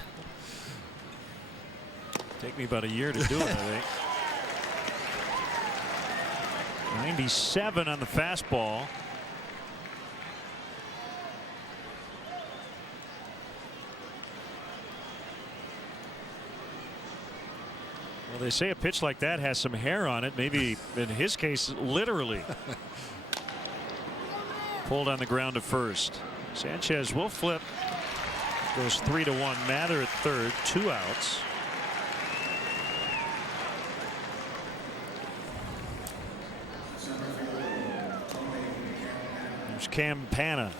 Take me about a year to do it, I think. 97 on the fastball. Well, they say a pitch like that has some hair on it. Maybe in his case, literally. Pulled on the ground to first. Sanchez will flip. Goes 3-1. Mather at third. 2 outs. There's Campana.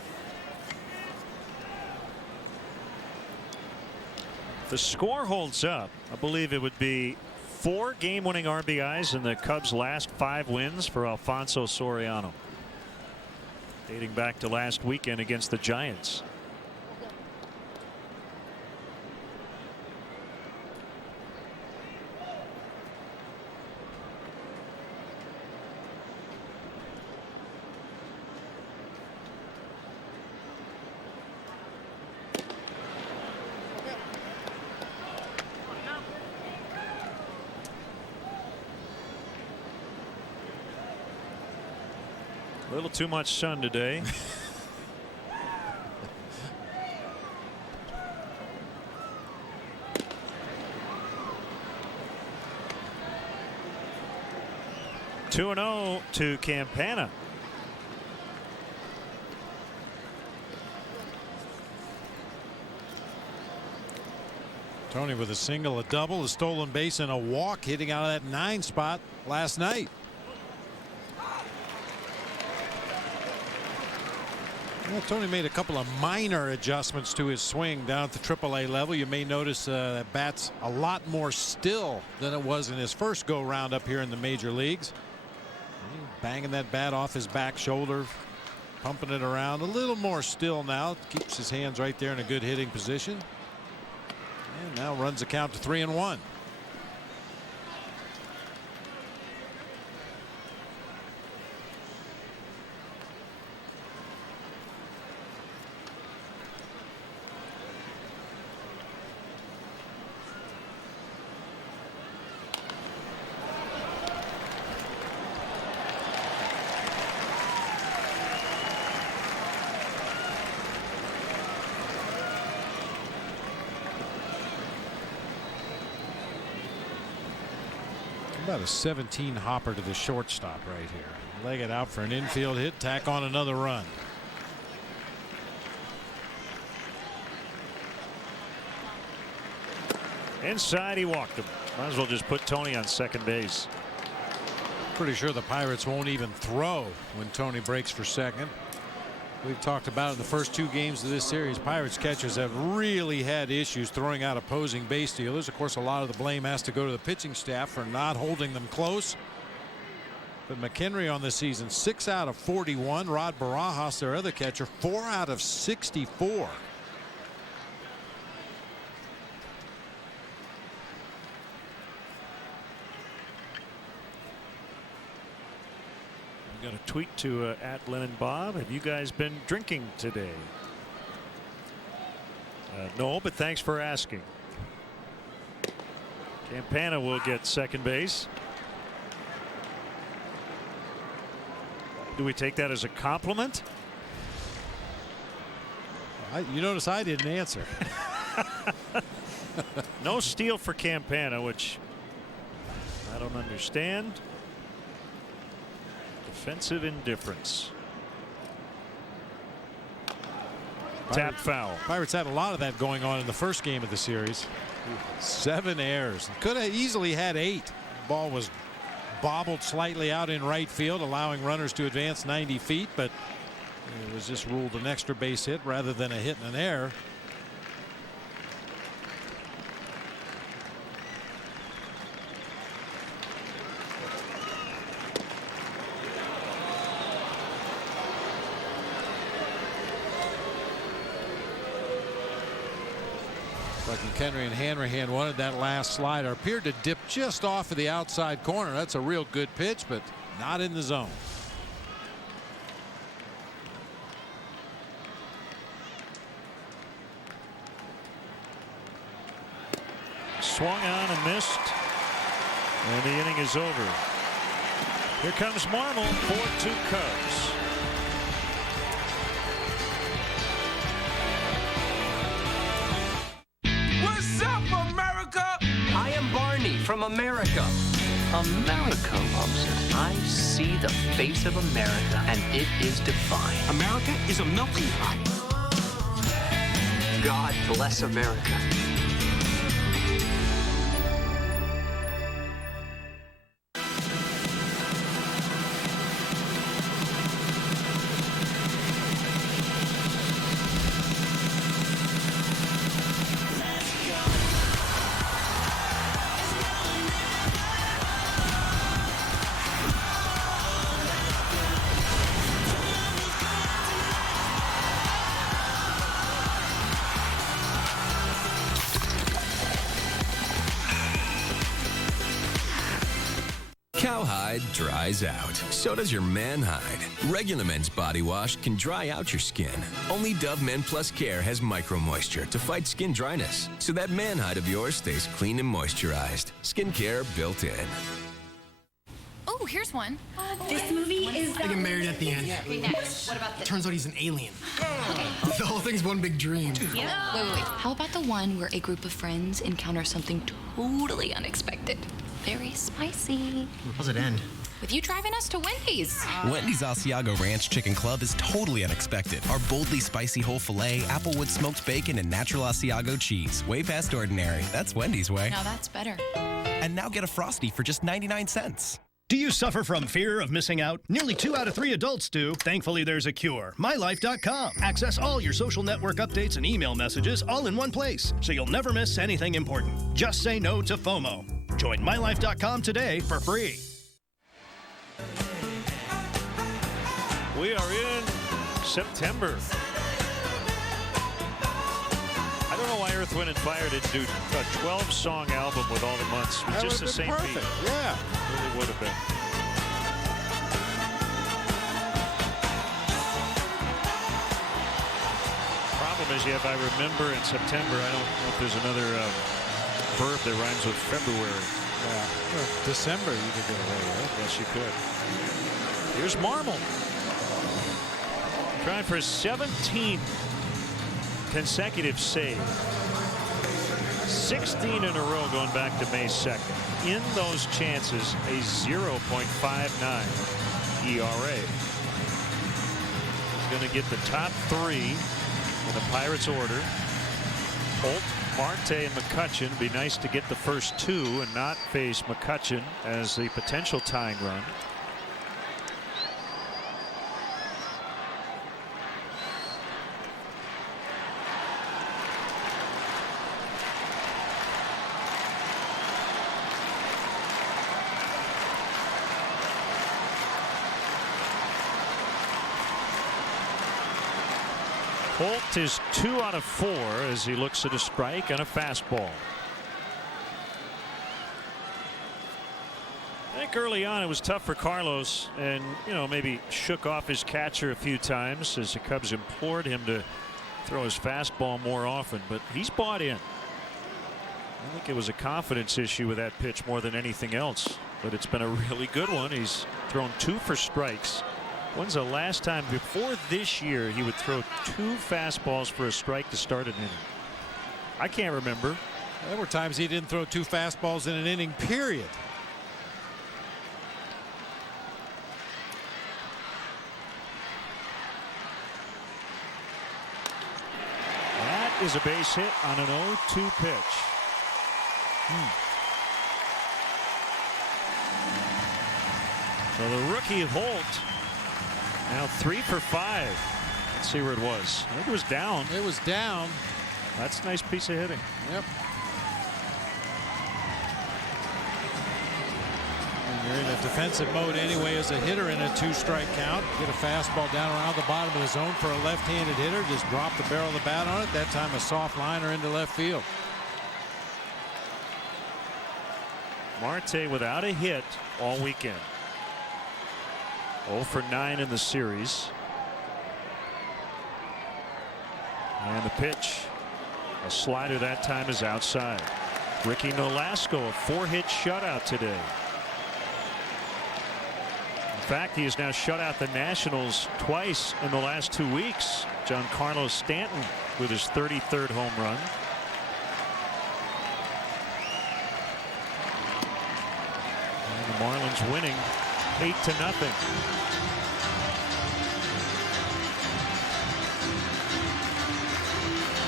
If the score holds up, I believe it would be 4 game-winning RBIs in the Cubs' last 5 wins for Alfonso Soriano, dating back to last weekend against the Giants. A little too much sun today. Two 2-0 to Campana. Tony with a single, a double, a stolen base, and a walk, hitting out of that 9 spot last night. Well, Tony made a couple of minor adjustments to his swing down at the AAA level. You may notice that bat's a lot more still than it was in his first go round up here in the major leagues. Banging that bat off his back shoulder, pumping it around. A little more still now. Keeps his hands right there in a good hitting position. And now runs the count to 3-1. About a 17 hopper to the shortstop right here. Leg it out for an infield hit, tack on another run. Inside, he walked him. Might as well just put Tony on second base. Pretty sure the Pirates won't even throw when Tony breaks for second. We've talked about it in the first 2 games of this series. Pirates catchers have really had issues throwing out opposing base stealers. Of course, a lot of the blame has to go to the pitching staff for not holding them close. But McHenry on the season 6 out of 41. Rod Barajas, their other catcher, 4 out of 64. Got a tweet to @LennonBob. Have you guys been drinking today? No, but thanks for asking. Campana will get second base. Do we take that as a compliment? You notice I didn't answer. No steal for Campana, which I don't understand. Defensive indifference. Tap foul. Pirates had a lot of that going on in the first game of the series. 7 errors. Could have easily had 8. Ball was bobbled slightly out in right field, allowing runners to advance 90 feet, but it was just ruled an extra base hit rather than a hit and an error. But McHenry and Hanrahan wanted that last slider. Appeared to dip just off of the outside corner. That's a real good pitch, but not in the zone. Swung on and missed. And the inning is over. Here comes Marmol, 4-2 Cubs. I am Barney from America. America loves it. I see the face of America, and it is divine. America is a melting pot. God bless America. Cowhide dries out. So does your man hide. Regular men's body wash can dry out your skin. Only Dove Men Plus Care has micro moisture to fight skin dryness, so that man hide of yours stays clean and moisturized. Skincare built in. Oh, here's one. This movie is. They get married at the end. Okay, next. What about this? Turns out he's an alien. The whole thing's one big dream. Yeah. Wait. How about the one where a group of friends encounter something totally unexpected? Very spicy. How's it end? With you driving us to Wendy's. Wendy's Asiago Ranch Chicken Club is totally unexpected. Our boldly spicy whole filet, applewood smoked bacon, and natural Asiago cheese. Way past ordinary. That's Wendy's way. Now that's better. And now get a Frosty for just 99 cents. Do you suffer from fear of missing out? Nearly 2 out of 3 adults do. Thankfully, there's a cure. MyLife.com. Access all your social network updates and email messages all in one place, so you'll never miss anything important. Just say no to FOMO. Join MyLife.com today for free. We are in September. I don't know why Earth, Wind & Fire didn't do a 12-song album with all the months with just the same beat. Yeah, really would have been. Problem is, if I remember in September, I don't know if there's another verb that rhymes with February. Yeah. Well, December you could get away with. Yes, you could. Here's Marmol. Trying for his 17th consecutive save. 16 in a row going back to May 2nd. In those chances, a 0.59 ERA. He's going to get the top 3 in the Pirates order. Holt, Marte, and McCutchen. It'd be nice to get the first 2 and not face McCutchen as the potential tying run. Holt is 2 out of 4 as he looks at a strike and a fastball. I think early on it was tough for Carlos, and maybe shook off his catcher a few times as the Cubs implored him to throw his fastball more often, but he's bought in. I think it was a confidence issue with that pitch more than anything else, but it's been a really good one. He's thrown 2 for strikes. When's the last time before this year he would throw 2 fastballs for a strike to start an inning? I can't remember. There were times he didn't throw 2 fastballs in an inning, period. That is a base hit on an 0-2 pitch. So the rookie Holt now 3 for 5. Let's see where it was. I think it was down. It was down. That's a nice piece of hitting. Yep. And you're in a defensive mode anyway as a hitter in a 2-strike count. Get a fastball down around the bottom of the zone for a left-handed hitter. Just drop the barrel of the bat on it. That time a soft liner into left field. Marte without a hit all weekend. 0 for 9 in the series. And the pitch, a slider that time, is outside. Ricky Nolasco, a 4-hit shutout today. In fact, he has now shut out the Nationals twice in the last 2 weeks. Giancarlo Stanton with his 33rd home run. And the Marlins winning 8-0.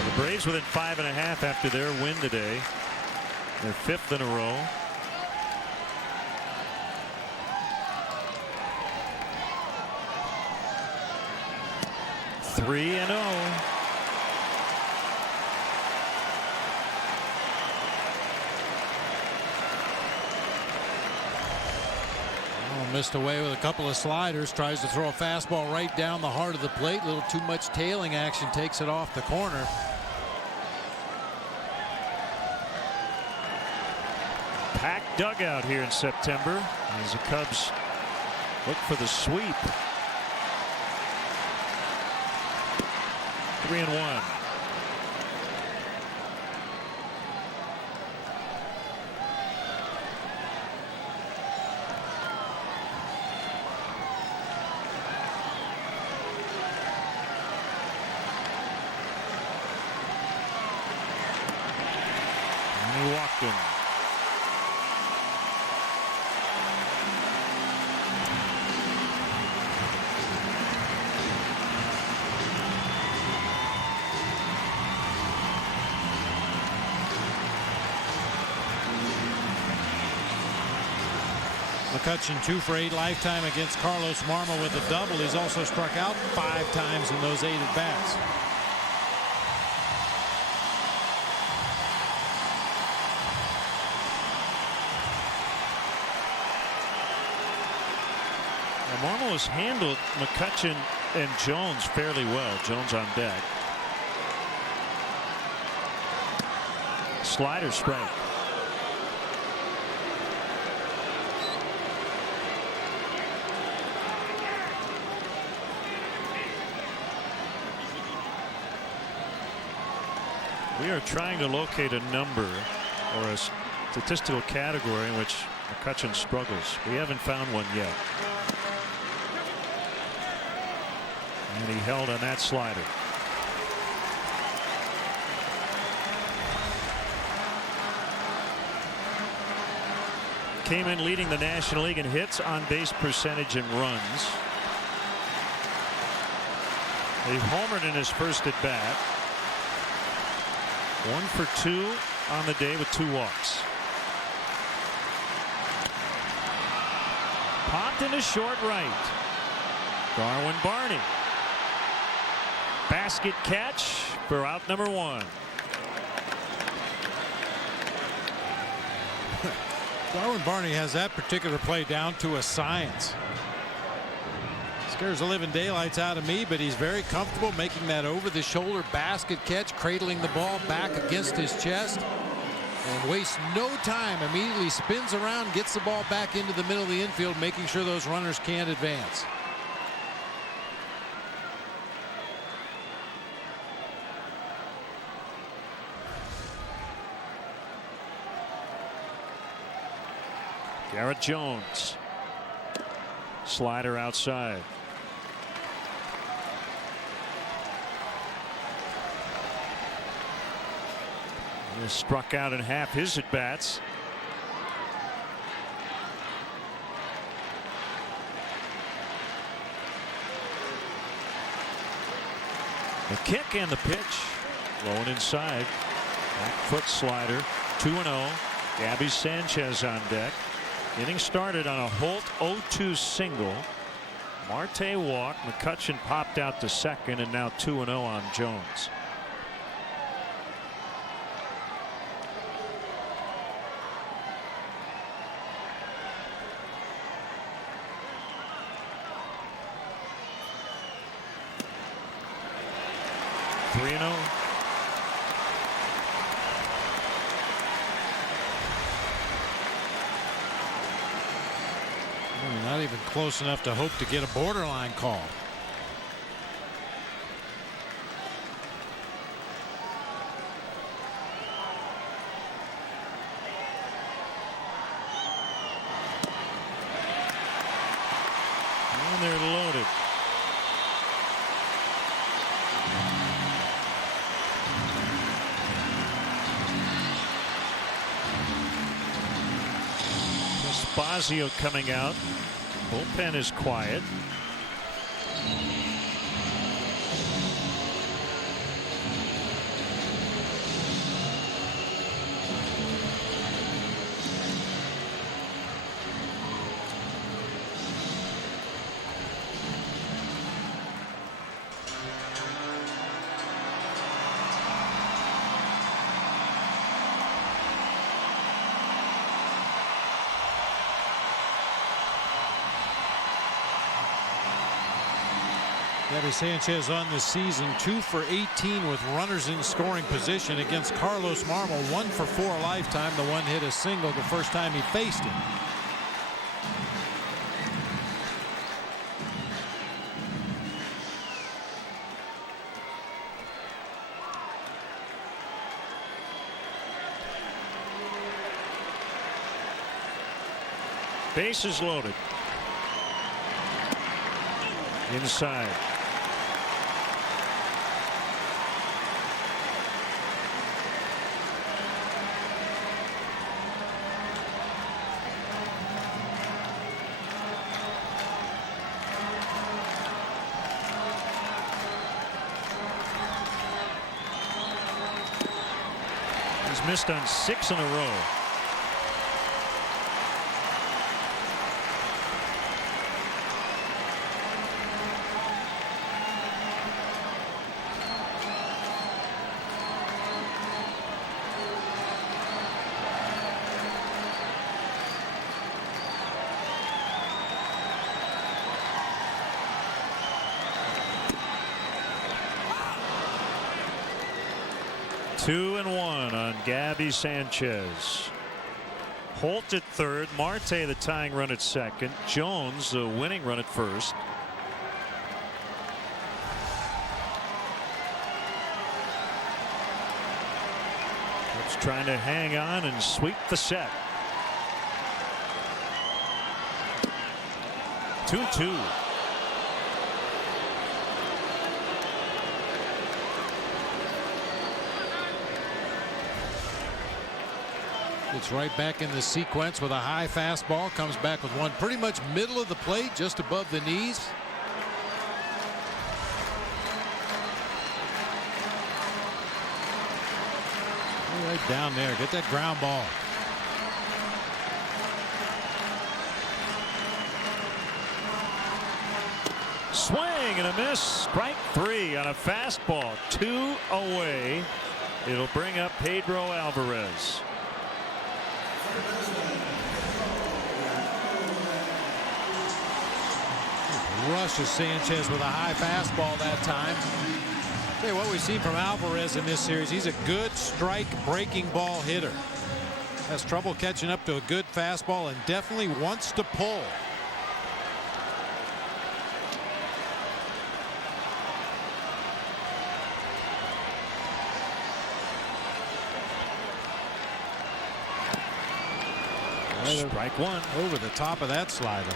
The Braves within 5.5 after their win today. Their 5th in a row. Three and 0. Missed away with a couple of sliders. Tries to throw a fastball right down the heart of the plate. A little too much tailing action. Takes it off the corner. Packed dugout here in September as the Cubs look for the sweep. 3-1. And he walked him. McCutchen 2 for 8 lifetime against Carlos Marmol with a double. He's also struck out 5 times in those 8 at bats. Marmol has handled McCutchen and Jones fairly well. Jones on deck. Slider strike. We are trying to locate a number or a statistical category in which McCutchen struggles. We haven't found one yet. And he held on that slider. came in leading the National League in hits, on base percentage, and runs. He homered in his first at bat. 1 for 2 on the day with 2 walks. Popped into short right. Darwin Barney. Basket catch for out number 1. Darwin Barney has that particular play down to a science. Scares the living daylights out of me, but he's very comfortable making that over the shoulder basket catch, cradling the ball back against his chest, and wastes no time. Immediately spins around, gets the ball back into the middle of the infield, making sure those runners can't advance. Garrett Jones. Slider outside. He struck out in half his at bats. The kick and the pitch. Low and inside. Back foot slider. 2-0. Gabby Sanchez on deck. Inning started on a Holt 0-2 single. Marte walked. McCutchen popped out to second, and now 2-0 on Jones. Not even close enough to hope to get a borderline call. And they're loaded. Spazio coming out. Bullpen is quiet. Gabby Sanchez on the season 2 for 18 with runners in scoring position against Carlos Marmol. 1 for 4 lifetime. The one hit a single the first time he faced him. Bases loaded. Inside. He's missed on 6 in a row. Two and one on Gabby Sanchez. Holt at third. Marte the tying run at second. Jones the winning run at first. He's trying to hang on and sweep the set. 2-2. Gets right back in the sequence with a high fastball. Comes back with one pretty much middle of the plate, just above the knees. Right down there. Get that ground ball. Swing and a miss. Strike 3 on a fastball. 2 away. It'll bring up Pedro Alvarez. Rushes Sanchez with a high fastball that time. Hey, what we've seen from Alvarez in this series, he's a good strike breaking ball hitter. Has trouble catching up to a good fastball and definitely wants to pull. Strike 1. Over the top of that slider.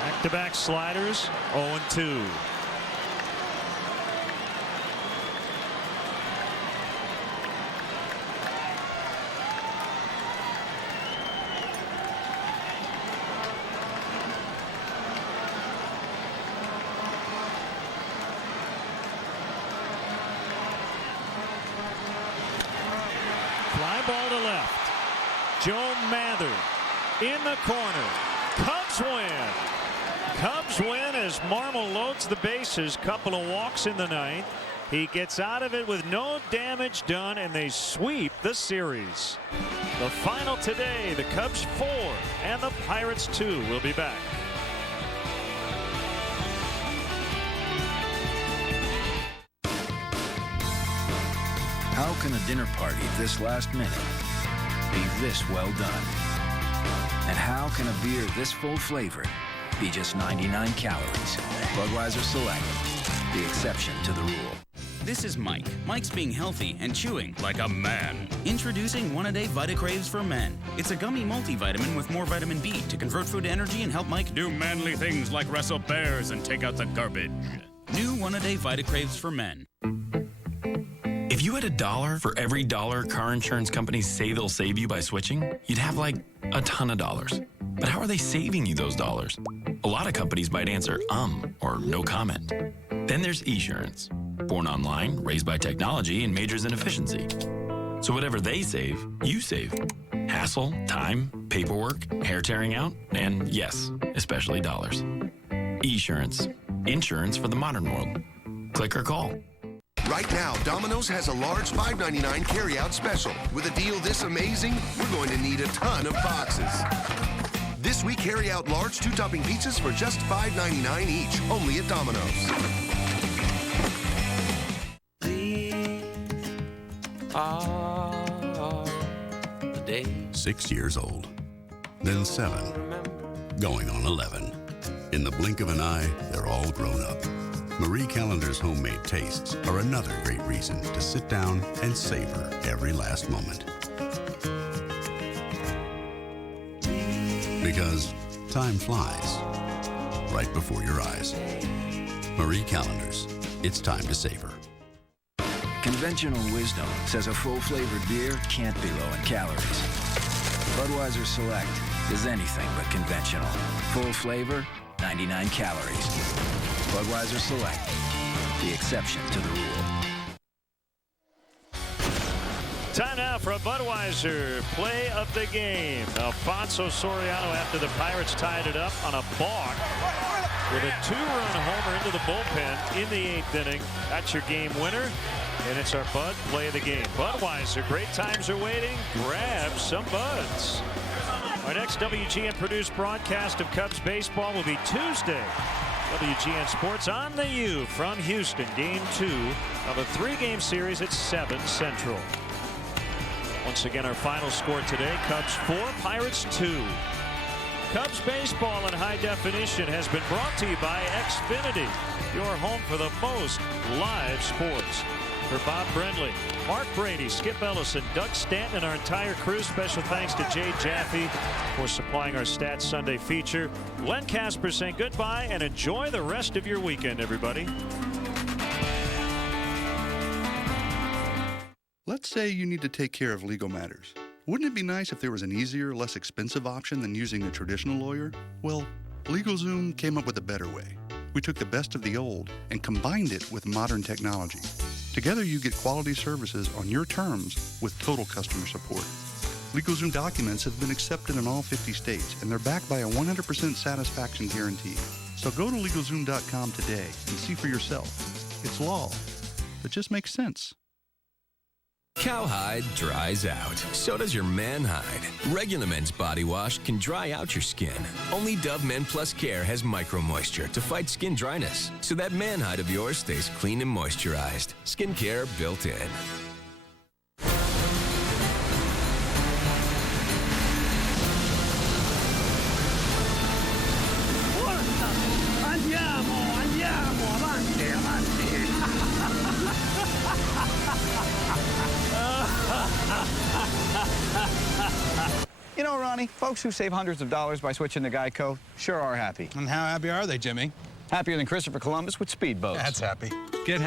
Back-to-back sliders. 0-2. Fly ball to left. Joe Mather in the corner. Cubs win. Cubs win as Marmol loads the bases. Couple of walks in the ninth. He gets out of it with no damage done, and they sweep the series. The final today, the Cubs 4 and the Pirates 2. We'll be back. How can a dinner party this last minute be this well done? And how can a beer this full flavored be just 99 calories? Budweiser Select, the exception to the rule. This is Mike. Mike's being healthy and chewing like a man. Introducing One-A-Day Vita-Craves for Men. It's a gummy multivitamin with more vitamin B to convert food to energy and help Mike do manly things like wrestle bears and take out the garbage. New One-A-Day Vita-Craves for Men. If you had $1 for every dollar car insurance companies say they'll save you by switching, you'd have like a ton of dollars. But how are they saving you those dollars? A lot of companies might answer or no comment. Then there's Esurance. Born online, raised by technology, and majors in efficiency. So whatever they save, you save. Hassle, time, paperwork, hair tearing out, and yes, especially dollars. Esurance. Insurance for the modern world. Click or call. Right now, Domino's has a large $5.99 carryout special. With a deal this amazing, we're going to need a ton of boxes. This week, carry out large 2-topping pizzas for just $5.99 each, only at Domino's. These are the days. 6 years old, then 7, going on 11. In the blink of an eye, they're all grown up. Marie Callender's homemade tastes are another great reason to sit down and savor every last moment. Because time flies right before your eyes. Marie Callender's, it's time to savor. Conventional wisdom says a full-flavored beer can't be low in calories. Budweiser Select is anything but conventional. Full flavor, 99 calories. Budweiser Select, the exception to the rule. Time now for a Budweiser play of the game. Alfonso Soriano, after the Pirates tied it up on a balk with a 2-run homer into the bullpen in the 8th inning. That's your game winner, and it's our Bud play of the game. Budweiser, great times are waiting. Grab some Buds. Our next WGN produced broadcast of Cubs baseball will be Tuesday. WGN Sports on the U from Houston. Game 2 of a 3-game series at 7 Central. Once again, our final score today, Cubs 4, Pirates 2. Cubs baseball in high definition has been brought to you by Xfinity, your home for the most live sports. For Bob Brindley, Mark Brady, Skip Ellison, Doug Stanton, and our entire crew, special thanks to Jay Jaffe for supplying our Stats Sunday feature. Len Casper saying goodbye and enjoy the rest of your weekend, everybody. Let's say you need to take care of legal matters. Wouldn't it be nice if there was an easier, less expensive option than using a traditional lawyer? Well, LegalZoom came up with a better way. We took the best of the old and combined it with modern technology. Together, you get quality services on your terms with total customer support. LegalZoom documents have been accepted in all 50 states, and they're backed by a 100% satisfaction guarantee. So go to LegalZoom.com today and see for yourself. It's law that just makes sense. Cowhide dries out. So does your man hide. Regular Men's body wash can dry out your skin. Only Dove Men Plus Care has micro moisture to fight skin dryness, so that man hide of yours stays clean and moisturized. Skincare built in. You know, Ronnie, folks who save hundreds of dollars by switching to Geico sure are happy. And how happy are they, Jimmy? Happier than Christopher Columbus with Speedboats. That's happy. Get happy.